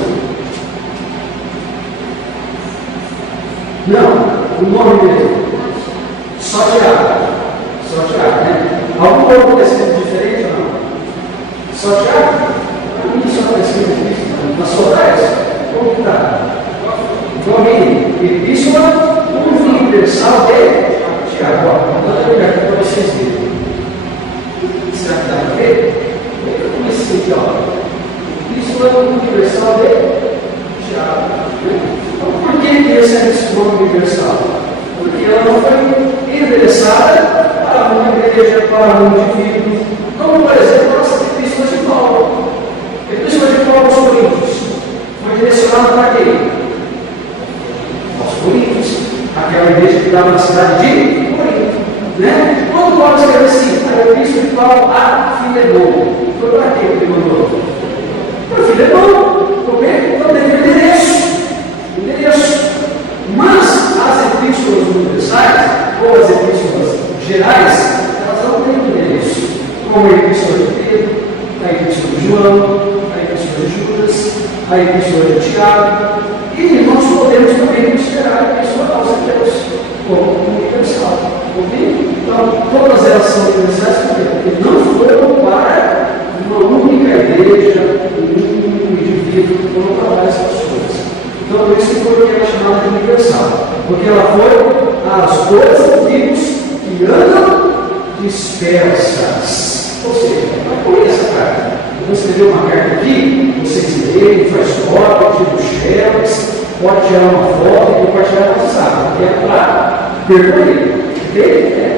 Não, o nome dele. Só Tiago. Só Tiago, né? Algum outro está escrito diferente ou não? Só Tiago? Para mim só está escrito isso. Na sua tese? Como que está? Então, Epístola Universal de Tiago. Vou olhar aqui para vocês verem. Será que dá para ver? Eu comecei aqui, ó. Epístola Universal de Tiago. Então, por que recebe esse nome universal? Porque ela não foi endereçada para uma igreja, para um indivíduo, como, por exemplo, a nossa Epístola de Paulo. A Epístola de Paulo aos Coríntios foi direcionada para quem? Aos Coríntios, aquela igreja que estava na cidade de Corinto. Né? Quando Paulo escreve assim, a Epístola de Paulo a Filemon, foi para quem ele mandou? Para Filemon, porque não teve endereço. Mas as epístolas universais, ou as epístolas gerais, elas não têm endereço. Como a epístola de Pedro, a epístola de João, a epístola de Judas, a epístola de Tiago, e nós podemos também considerar a epístola aos Hebreus como universal. Então, todas elas são universais porque não foram para uma única igreja, um único indivíduo, foram para várias pessoas. Então, por isso que ela é chamada de universal, porque ela foi as 12 tribos que andam dispersas. Ou seja, vai correr essa carta. Eu vou escrever uma carta aqui, vocês leem, faz cópia, tira os shells, pode tirar uma foto e compartilhar no WhatsApp, porque é para percorrer. É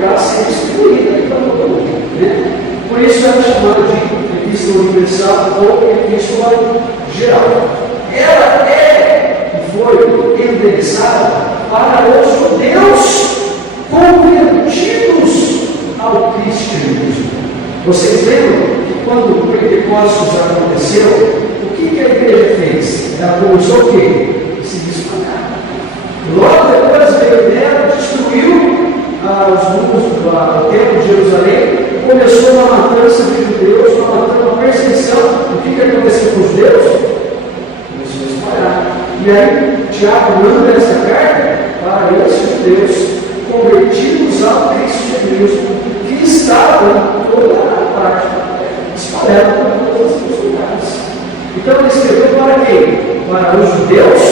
para ser distribuída para todo mundo. Né? Por isso ela é chamada de Epístola Universal ou Epístola Geral. Ela é pensada para os judeus convertidos ao cristianismo. Vocês lembram que quando o Pentecostes aconteceu, o que a igreja fez? Ela começou o quê? Se espalhar. Logo depois veio Nero, destruiu os muros do templo de Jerusalém, começou uma matança de judeus, uma perseguição. O que aconteceu com os judeus? Começou a espalhar. E aí, Tiago manda essa carta para esses judeus convertidos ao cristianismo, que estavam em toda a parte da terra, espalhados por todos os lugares. Então ele escreveu para quem? Para os judeus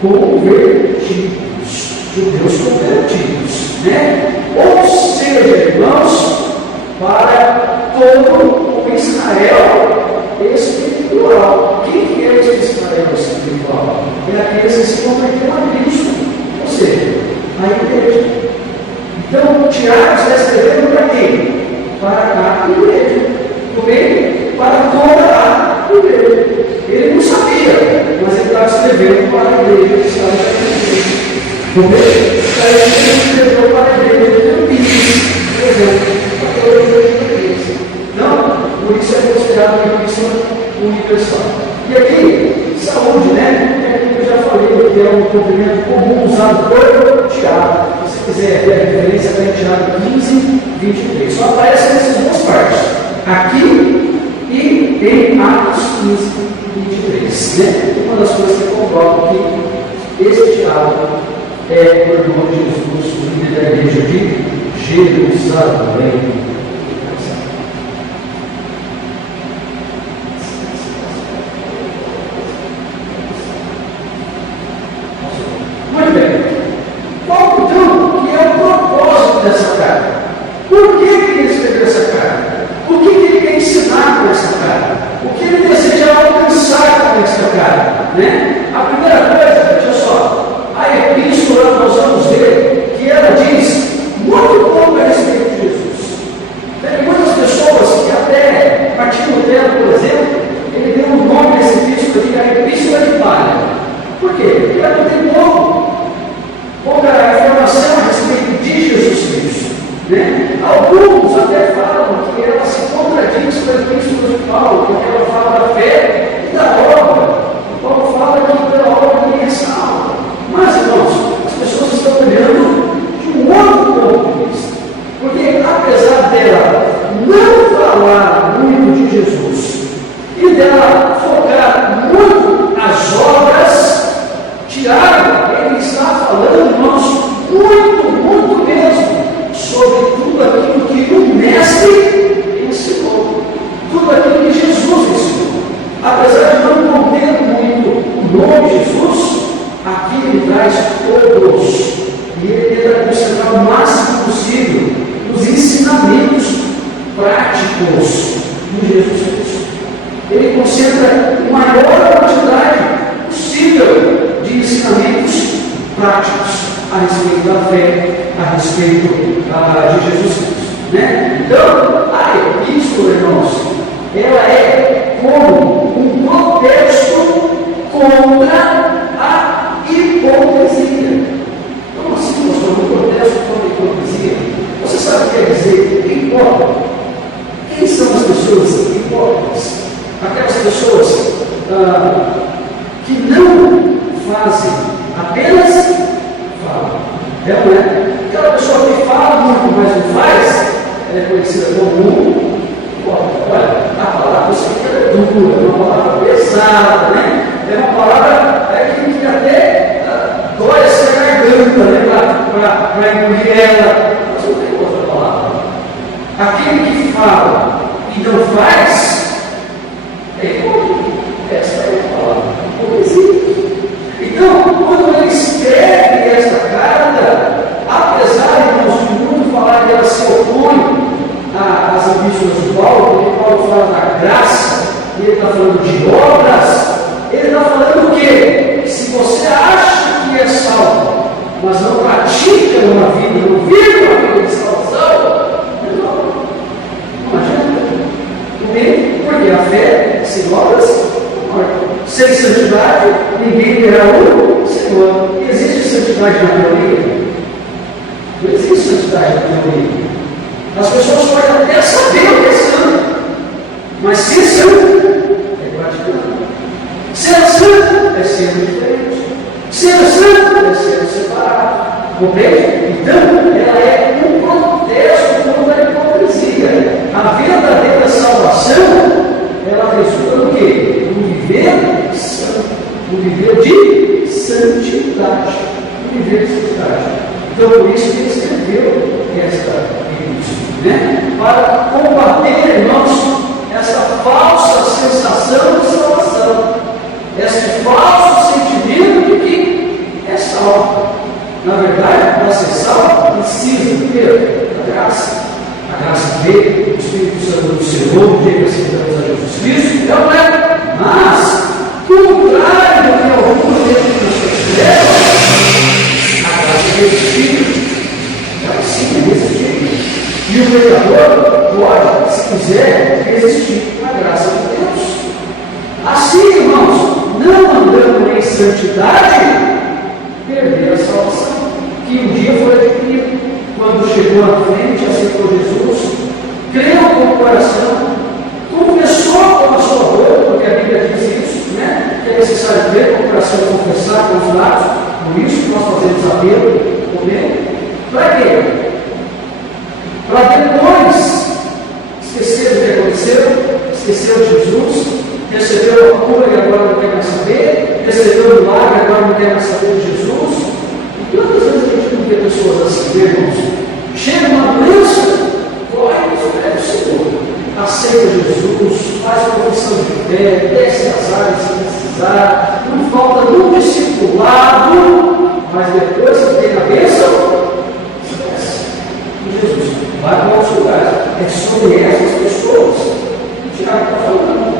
convertidos. Judeus convertidos, né? Ou seja, irmãos, para todo o Israel espiritual. Quem que é esse Israel espiritual? É aqueles que se converteram a Cristo, ou seja, a igreja. Então, Tiago está escrevendo para quem? Para a igreja. Também para toda a igreja. Ele não sabia, mas ele estava escrevendo para a igreja que estava escrevendo. Também, ele escreveu para a igreja de Campinas, por exemplo, para toda a igreja de Campinas. Não, por isso é considerado uma missão universal. E aqui, saúde, né? É aquilo que eu já falei, que é um cumprimento comum usado por Tiago. Se você quiser ver a referência, está em Tiago 15, 23. Só aparece nessas duas partes, aqui e em Atos 15, 23. Né? Uma das coisas que comprova que esse Tiago é o irmão de Jesus, o líder da igreja de Jerusalém. Muito bem. Qual então que é o propósito dessa carta? Por que ele escreveu essa carta? O que ele quer ensinar com essa carta? O que ele deseja alcançar com essa carta? Né? A primeira coisa, veja só, a epístola nós vamos ver que ela diz muito pouco a respeito de Jesus. Tem muitas pessoas que até Martinho Lutero, por exemplo, ele deu um nome dessa epístola de a epístola de Palha. Por quê? Porque ela não tem pouca informação a respeito de Jesus Cristo. Né? Alguns até falam que ela se contradiz com a epístola de Paulo, porque ela fala da fé e da obra. Paulo fala que pela obra ninguém é salvo. Mas, irmãos, as pessoas estão olhando de um outro ponto de vista. Porque, apesar dela não falar muito de Jesus e dela focar muito nas obras, Tiago, ele está falando, irmãos, muito mesmo, sobre tudo aquilo que o Mestre ensinou, tudo aquilo que Jesus ensinou. Apesar de não conter muito o nome de Jesus, aqui ele traz todos, e ele tenta concentrar o máximo possível nos ensinamentos práticos de Jesus Cristo. Ele concentra a maior quantidade possível de ensinamentos práticos a respeito da fé, a respeito de Jesus Cristo. Né? Então, a epístola, irmãos, ela é como um protesto contra a hipocrisia. Como assim, pastor? Um protesto contra a hipocrisia? Você sabe o que quer dizer hipócrita? Quem são as pessoas hipócritas? Aquelas pessoas que não fazem, apenas falam. É ou não é? Aquela pessoa que fala muito, mas não faz, ela é conhecida como olha, a palavra é dura, é uma palavra pesada, né? É uma palavra que até dói essa garganta, né? Para engolir ela. Mas não tem outra palavra. Aquele que fala e não faz, é hipócrita. Essa é a palavra. Hipocrisia. Então, quando ele escreve esta carta, apesar de muito falar que ela se opõe às epístolas de Paulo, porque Paulo fala da graça, e ele está falando de obras, ele está falando o quê? Se você acha que é salvo, mas não pratica uma vida, não vive uma vida de salvação, não adianta. O santidade, ninguém verá o Senhor. Existe santidade na teoria? Não existe santidade na teoria. As pessoas podem até saber o que é santo, mas ser santo é praticando. Ser santo é ser diferente. Ser santo é ser separado. Compreende? Então, ela é um protesto contra a hipocrisia. A verdadeira salvação, ela resulta no quê? No viver santo, no viver de santidade. No viver de santidade. Então, por isso que ele escreveu esta epístola, né? Para combater, irmãos, essa falsa sensação de salvação, esse falso sentimento de que é salvo. Na verdade, para ser salvo, precisa ter a graça. A graça veio, o Espírito Santo do Senhor, que aceitamos a Jesus Cristo, não é? Mas, contrário do que alguns deles nos a graça veio do Espírito. Ela sim é resistível. E o pecador pode, se quiser, resistir à graça de Deus. Assim, irmãos, não andando em santidade, perder a salvação, que um dia foi adquirido. Quando chegou à frente, aceitou Jesus, creu com o coração, confessou com a sua boca, porque a Bíblia diz isso, né? Que é necessário crer com o coração e confessar com os lábios. Por isso que nós fazemos apelo, para quê? Para depois esquecer do que aconteceu, esqueceu de Jesus, recebeu a cura e agora não quer mais saber, recebeu o milagre e agora não quer mais saber de Jesus. E quantas vezes a gente não vê pessoas assim, irmãos? Chega uma doença, corre para os pés do Senhor, aceita Jesus, faz a confissão de fé, desce as áreas se precisar, não falta nenhum discipulado, mas depois que tem a bênção, esquece. Jesus vai para outros lugares. É sobre essas pessoas que o Tiago está falando.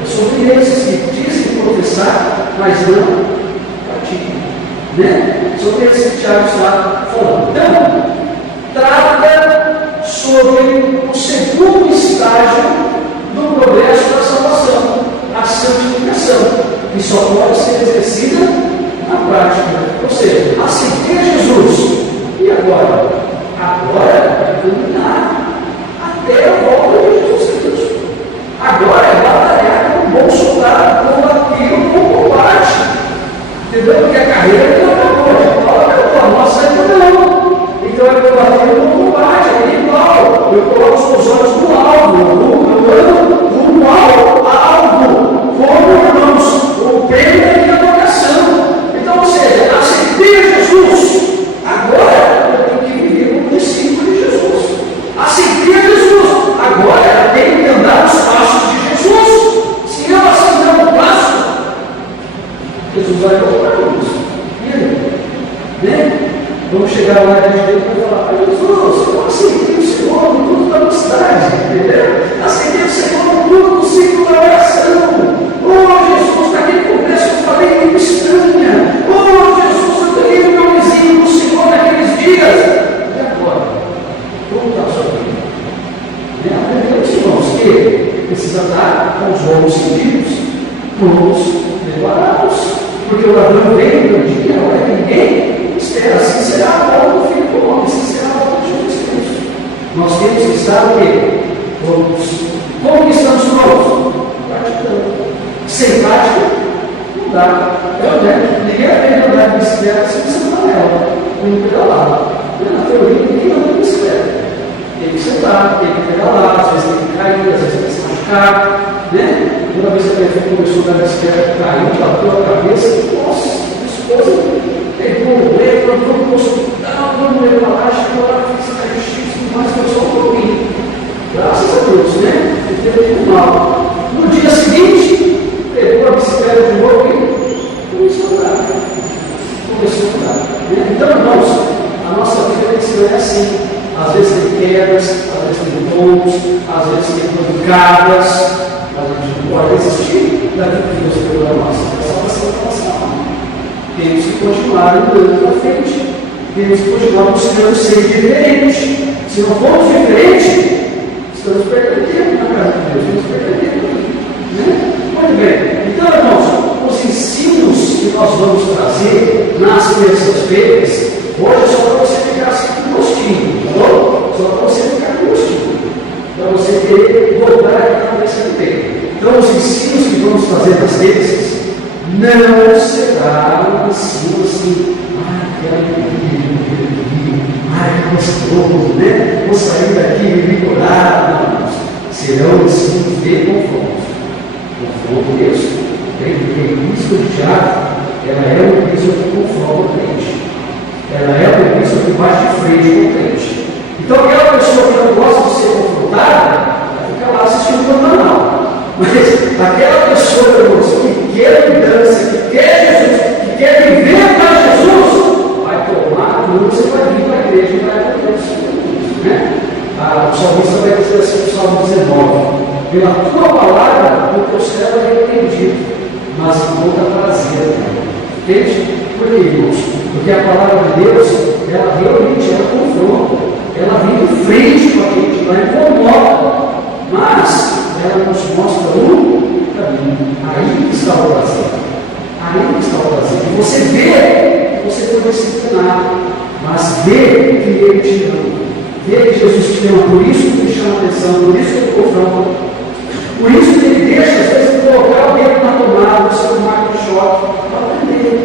É sobre esses que dizem professar, mas não praticam. Né? Sobre esses que o Tiago está falando. Então, trata sobre o segundo estágio do progresso da salvação, a santificação, que só pode ser exercida na prática. Ou seja, aceitei Jesus. E agora? Agora é caminhar até a volta de Jesus Cristo. Agora é batalhar com um bom soldado, com aquilo, com combate. Entendeu? Porque a carreira não acabou. A nossa ainda não. Então eu combater com combate, é igual. Eu coloco os olhos no alvo. Eu ando rumo ao alvo. Como, irmãos, o prêmio da minha vocação. Então, ou seja, aceitei Jesus. Agora eu tenho que viver como discípulo de Jesus. Aceitei Jesus. Agora eu tenho que andar os passos de Jesus. Se eu assim não passo, Jesus vai voltar-nos. Né? Vamos chegar lá diante dele e falar: Jesus, eu aceitei o Senhor no culto da mocidade. Entendeu? Aceitei o Senhor no culto do ciclo da oração. Oh, Jesus, naquele congresso eu falei muito estranha. Oh, Jesus, eu peguei o meu vizinho do Senhor naqueles dias. E agora? Como está a sua vida? Aprendemos, irmãos, que precisa andar com os bons sentidos, todos preparados. Porque o ladrão vem no dia, não é ninguém espera. Assim será a volta do Filho do Homem, assim será a volta de Jesus Cristo. Nós temos que estar o quê? Como que estamos prontos? Praticando. Sem prática, não dá. Ninguém aprende a andar de bicicleta sem sentar nela, não pedalar. Na teoria, ninguém anda de bicicleta. Tem que sentar, tem que pedalar, às vezes tem que cair, às vezes tem que se machucar. Né? Uma vez a minha filha começou a andar de bicicleta, caiu, bateu a cabeça, nossa, a esposa pegou o leite, mandou no hospital, vamos levar lá, chegou lá, fez raio-x, mas foi só um pouquinho. Graças a Deus, né? Ele teve tudo mal. No dia seguinte, pegou a bicicleta de novo e começou a andar. Né? Então, irmãos, a nossa vida tem que ser assim. Às vezes tem quedas, às vezes tem tombos, às vezes tem pancadas. A gente não pode desistir daquilo que Deus deu para nós. É só para ser salvação. Temos que continuar andando para frente. Temos que continuar buscando ser diferente. Se não formos diferentes, estamos perdendo tempo na casa de Deus. Estamos perdendo tempo. Né? Muito bem. Então, irmãos, os nós vamos trazer nas terças-feiras, hoje é só para você ficar assim com gostinho, tá bom? Só para você ficar com gostinho, para você querer voltar à cabeça que tem. Então, os ensinos que vamos fazer nas terças não será assim, que gostoso, né? Vou sair daqui revigorado. Serão ensinos de confronto. Confronto mesmo. Porque a epístola de Tiago, ela é uma epístola que confronta o crente. Ela é uma epístola que bate de frente com o crente. Então, aquela pessoa que não gosta de ser confrontada, fica lá assistindo o canal. Mas aquela pessoa, irmãos, que quer mudança, que quer Jesus, que quer viver para Jesus, vai tomar tudo, você vai vir para a igreja e vai aprender isso. Né? O salmista vai dizer assim no Salmo 19: pela tua palavra, o teu céu é repreendido, mas não dá prazer. Entende? Por que, irmãos? Porque a palavra de Deus, ela realmente confronta, ela vem de frente com a gente, ela incomoda, mas ela nos mostra o caminho. Aí está o prazer. Aí está o prazer. E você vê que você foi disciplinado, mas vê que Ele te ama. Vê que Jesus te ama. Por isso que Ele chama a atenção, por isso que Ele confronta. Por isso que Ele deixa, às vezes, colocar o dedo na tomada, você tomar um choque, para aprender.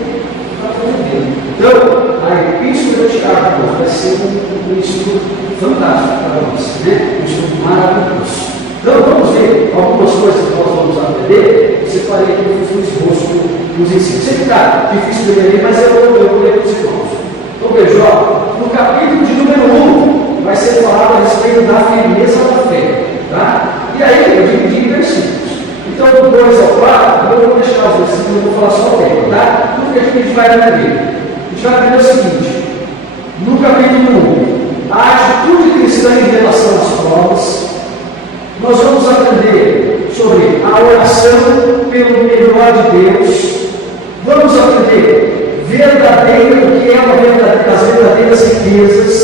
Então, a epístola de Tiago vai ser um estudo fantástico para nós, né? Um estudo maravilhoso. Então, vamos ver algumas coisas que nós vamos aprender. Eu separei aqui, eu fiz um esboço nos ensinos. Sempre está difícil de ler, mas eu vou ler para os irmãos. Então, veja, no capítulo de número 1, vai ser falado a respeito da firmeza da fé. Tá? E aí, eu dividi em versículos. Então, do 2 ao 4, eu vou deixar os versículos, eu vou falar só o tema, tá? Porque a gente vai aprender. A gente vai aprender o seguinte: no capítulo 1, a atitude cristã em relação às provas. Nós vamos aprender sobre a oração pelo melhor de Deus. Vamos aprender o que é as verdadeiras riquezas,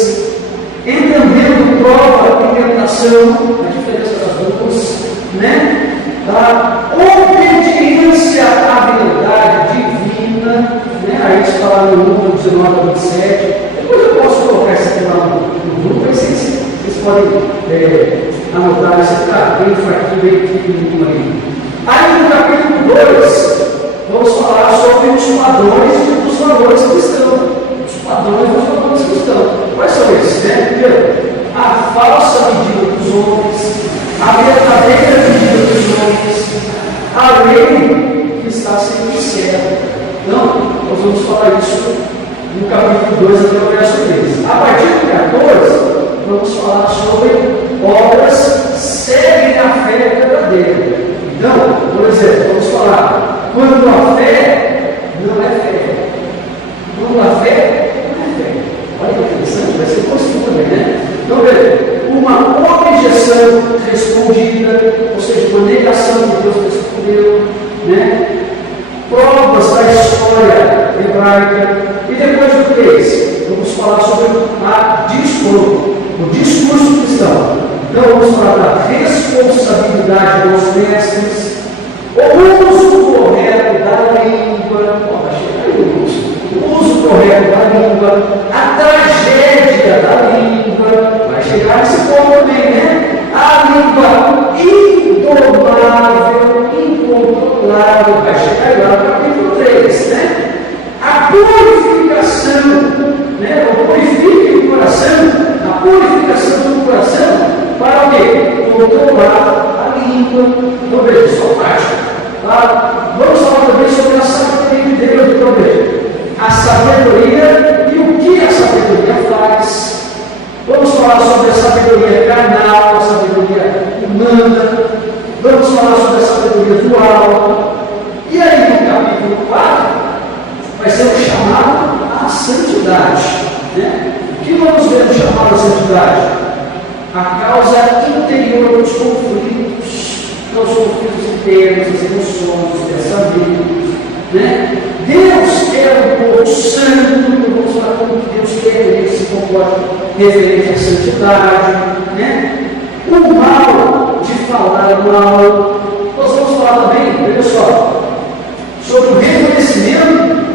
entendendo prova e tentação, a diferença das duas, né? A obediência à verdade divina, né? Aí está lá no número 19 a 27. Depois eu posso colocar isso aqui lá no grupo, aí vocês podem anotar isso, está bem fraquinho, bem pequenininho ali. Aí no capítulo 2, vamos falar sobre os padrões dos valores cristãos. Os padrões dos valores cristãos. Quais são esses? Né? Primeiro, a falsa medida dos homens, a verdadeira medida dos homens, a lei que está sendo sincera. Então, nós vamos falar isso no capítulo 2 até o verso 13. A partir do 14, vamos falar sobre obras seguem a fé verdadeira. Então, por exemplo, vamos falar, quando a fé não é fé. Quando a fé não é fé. Olha que interessante, vai ser possível também, né? Então, veja, uma objeção respondida, ou seja, uma negação que Deus respondeu, né? Provas da história hebraica. E depois do 3, vamos falar sobre o discurso cristão. Então, vamos falar da responsabilidade dos mestres, o uso correto da língua, o uso correto da língua, a tragédia da língua, vai chegar nesse ponto também, né? A língua indomável, incontrolável, vai chegar lá no capítulo 3, né? A purificação, né? O purifique o coração, a purificação do coração, para o quê? Controlar a língua. Então, veja, só prática. Tá? Vamos falar também sobre a sabedoria de Deus. Então, veja, a sabedoria e o que a sabedoria faz. Vamos falar sobre a sabedoria carnal, a sabedoria humana. Vamos falar sobre a sabedoria dual. E aí, no capítulo 4, vai ser o chamado à santidade. Né? O que vamos ver no chamado à santidade? A causa interior dos conflitos, não os conflitos internos, as emoções, os pensamentos, né? Deus é um povo santo, vamos falar como que Deus quer que se comporte referente à santidade, né? O mal de falar mal. Nós vamos falar também, olha só, sobre o reconhecimento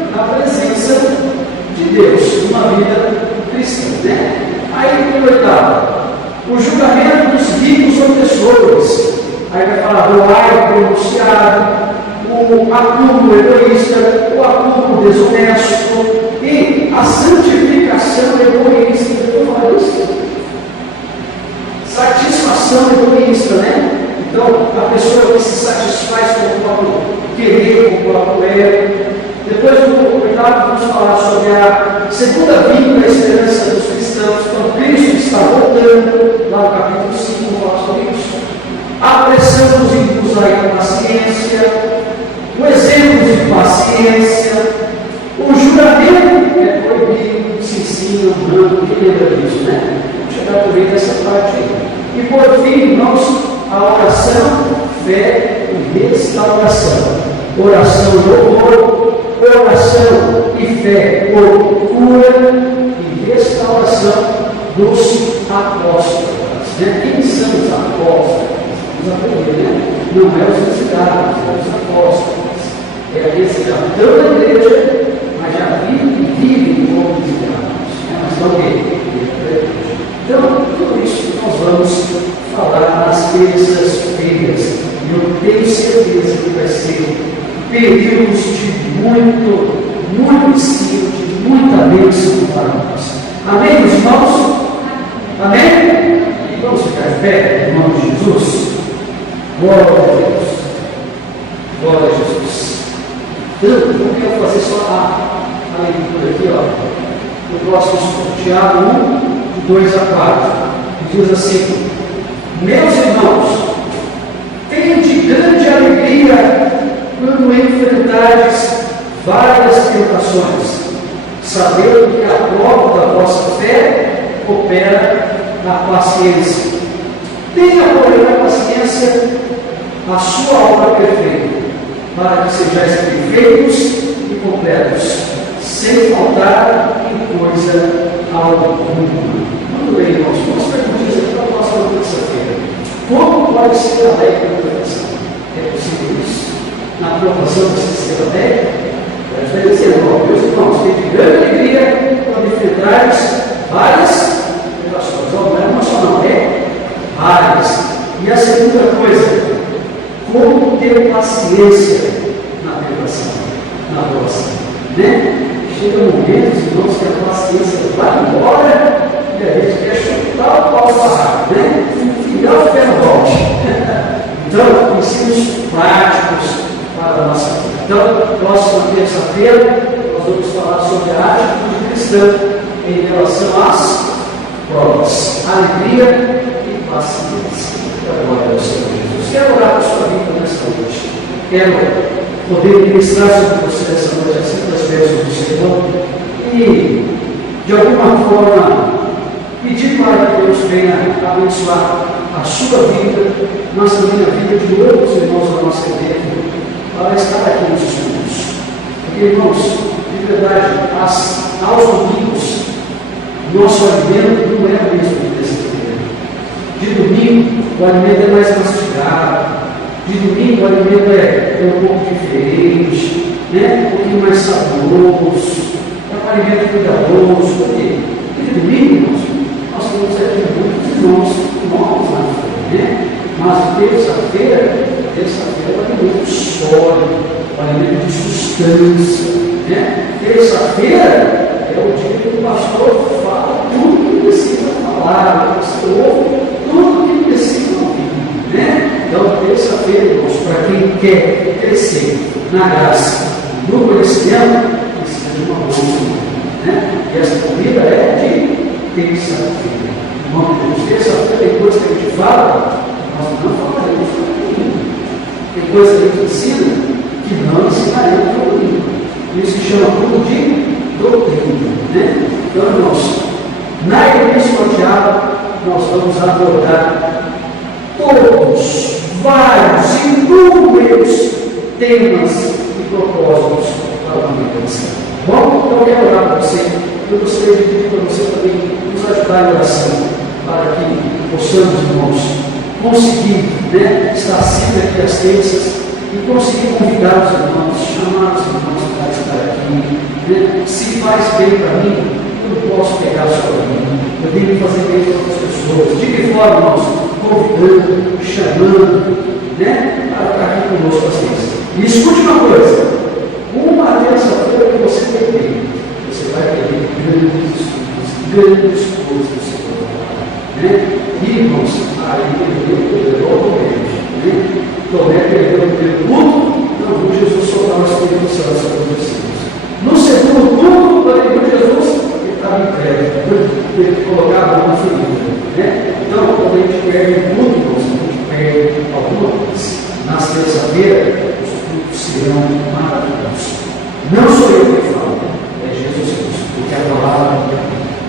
falar do ar pronunciado, o acúmulo egoísta, o acúmulo desonesto e a santificação egoísta. Satisfação egoísta, né? Então, a pessoa que se satisfaz com o próprio querer, com o próprio ego. Depois, no oitavo, vamos falar sobre a segunda vinda da esperança dos cristãos. Então, Cristo está voltando, lá no capítulo 5, vamos falar sobre isso. A pressão nos induz à impaciência, o exemplo de paciência, o juramento é proibido, se ensina, humano, quem lembra disso, né? Vamos chegar por aí nessa parte aí. E por fim, irmãos, a oração, fé e restauração. Oração e louvor, oração e fé por cura e restauração dos apóstolos. Né? Quem são os apóstolos? Vamos aprender, né? Não é os ensinados, é os apóstolos. É aqueles que já estão na igreja, mas já vivem como ensinados. Né? Mas estão bem. Então, tudo isso nós vamos falar nas terças-feiras. E eu tenho certeza que vai ser períodos de muito ensino, de muita bênção para nós. Amém, meus irmãos? Amém? E vamos ficar de pé, em nome de Jesus? Glória a Deus. Glória a Jesus. Então, eu quero fazer só a leitura aqui, ó. No próximo Tiago 1, de 2 a 4. Que diz assim: meus irmãos, tende grande alegria quando enfrentares várias tentações, sabendo que a prova da vossa fé opera na paciência. Tenha, porém, a paciência a sua obra perfeita, para que sejais perfeitos e completos, sem faltar em coisa alguma. Vamos ler, irmãos. Vamos perguntar aqui para a próxima terça-feira. Como pode ser alegre na tentação? É possível isso? Na aprovação do sistema alegre? Vai dizer, meus irmãos, tem grande alegria quando enfrentares várias tentações. Não é uma só, não, é várias. E a segunda coisa, como ter paciência na tentação, na aprovação. Né? Chega momentos, irmãos, que a paciência vai embora e a gente quer chutar o pau do barraco, né? Enfiar o pé no bote. Então, ensinos práticos para a nossa vida. Então, próxima terça-feira, nós vamos falar sobre a atitude cristã em relação às provas, alegria e paciência. Glória ao Senhor Jesus. Quero orar por sua vida nesta noite. Quero poder ministrar sobre você nessa noite as santas bênçãos do Senhor e, de alguma forma, pedir para que Deus venha abençoar a sua vida, mas também a vida de outros irmãos da nossa igreja, para estar aqui nos estudos. Porque, irmãos, de verdade, aos domingos, nosso alimento não é o mesmo que desse dia. De domingo, o alimento é mais mastigado. De domingo, o alimento é um pouco diferente, né? Um pouquinho mais saboroso, é um alimento cuidadoso. Por quê? Porque de domingo, irmãos, nós temos aqui muitos irmãos novos na fé, né? Mas terça-feira é um alimento sólido, um alimento de sustância, né? Terça-feira é o dia que o pastor fala tudo que precisa falar, você ouve tudo que precisa ouvir, né? Então, terça-feira, irmãos, para quem quer crescer na graça, no conhecimento, precisa de uma boa semana, né? E essa comida é de terça-feira. Irmão de Deus, terça-feira tem coisa que a gente fala, nós não falaremos no domingo. Tem coisa que a gente ensina que não ensinaremos no domingo. Isso se chama tudo de doutrina, né? Então, irmãos, na Epístola de Tiago, nós vamos abordar todos, vários, inúmeros temas e propósitos para a vida cristã. Bom, então eu quero orar para você. Eu gostaria de pedir para você também nos ajudar em oração, para que possamos, irmãos, conseguir, né, estar sempre aqui às terças e conseguir convidar os irmãos, chamar os irmãos para estar aqui. Né? Se faz bem para mim, eu posso pegar sobre mim, eu tenho que fazer bem para outras pessoas. De que forma, irmãos? Convidando, chamando, né? Para estar aqui conosco às vezes. E escute uma coisa: uma terça-feira que você tem, você vai ter grandes coisas do Senhor. Né? E, irmãos, aí perdeu o né? Tomé perdeu o primeiro culto, não, Jesus soltar o Espírito Santo sobre os discípulos. No segundo culto, quando Jesus estava em pé, teve que colocar a mão na ferida. Né? Então, quando a gente perde um culto, irmãos, a gente perde alguma coisa. Na terça-feira, os cultos serão maravilhosos. Não sou eu que falo, é Jesus Cristo, porque a palavra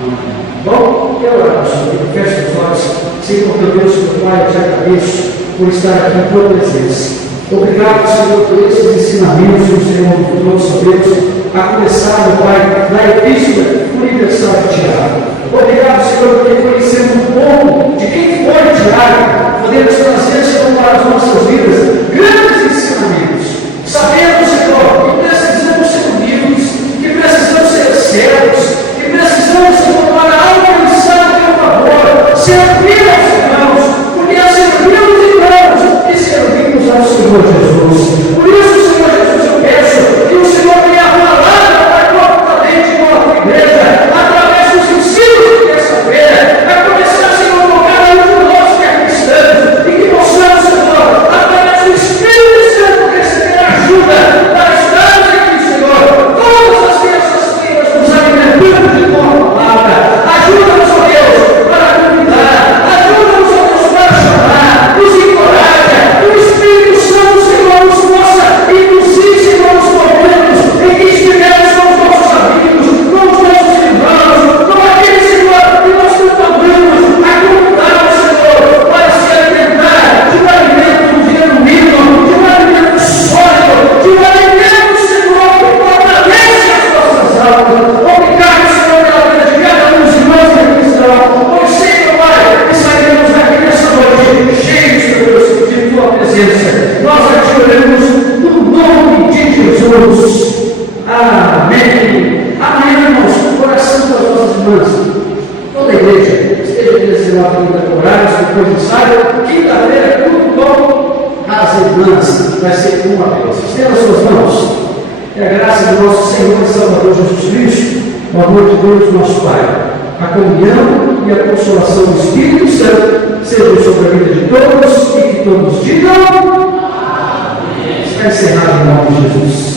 não é. Bom, quero orar para o Senhor, feche os olhos, Senhor, meu Deus, meu Pai, eu te agradeço por estar aqui em tua presença. Obrigado, Senhor, por esses ensinamentos que o Senhor nos trouxe, Deus, a começar, meu Pai, na Epístola Universal de Tiago. Obrigado, Senhor, porque conhecemos um pouco de quem foi Tiago. Podemos trazer, Senhor, para as nossas vidas grandes ensinamentos. Sabemos, Senhor, que precisamos ser humildes, que precisamos ser sérios, que precisamos, Senhor, para alcançar o teu favor, servir aos irmãos, porque é servir aos irmãos que servimos ao Senhor Jesus. Por isso, Senhor Jesus, eu peço que o Senhor venha a falar corretamente com a tua igreja, através dos ensinos de terça-feira, a começar, Senhor, com cada um de nós que é cristão, e que possamos, Senhor, através do Espírito Santo, receber ajuda para estarmos aqui, Senhor, todas as terças-feiras nos alimentando de tua palavra. Ajuda-nos, ó Deus, para convidar, ajuda-nos, ó Deus, para chamar, nos encoraja, que o Espírito Santo, Senhor, nos possa induzir, Senhor, nos momentos em que estivermos com os nossos amigos, com os nossos irmãos, com aqueles, Senhor, que nós tanto amamos, a convidar, Senhor, para se alimentar de um alimento genuíno, de um alimento sólido, de um alimento, Senhor, que fortalece as nossas almas. Obrigado, Senhor, pela vida de cada um dos irmãos que estão. Pois sei, meu Pai, que sairemos daqui nessa noite cheios, meu Deus, de tua presença. Nós a te oramos no nome de Jesus. Amém. Amanhã, irmãos, oração das nossas irmãs. Toda a igreja esteja nesse lado de horários, depois do ensaio. Quinta-feira, tudo bom? As irmãs, vai ser uma vez. Estenda as suas mãos. Que a graça do nosso Senhor e Salvador Jesus Cristo, o amor de Deus, nosso Pai, a comunhão e a consolação do Espírito Santo sejam sobre a vida de todos e que todos digam. Está encerrado em nome de Jesus.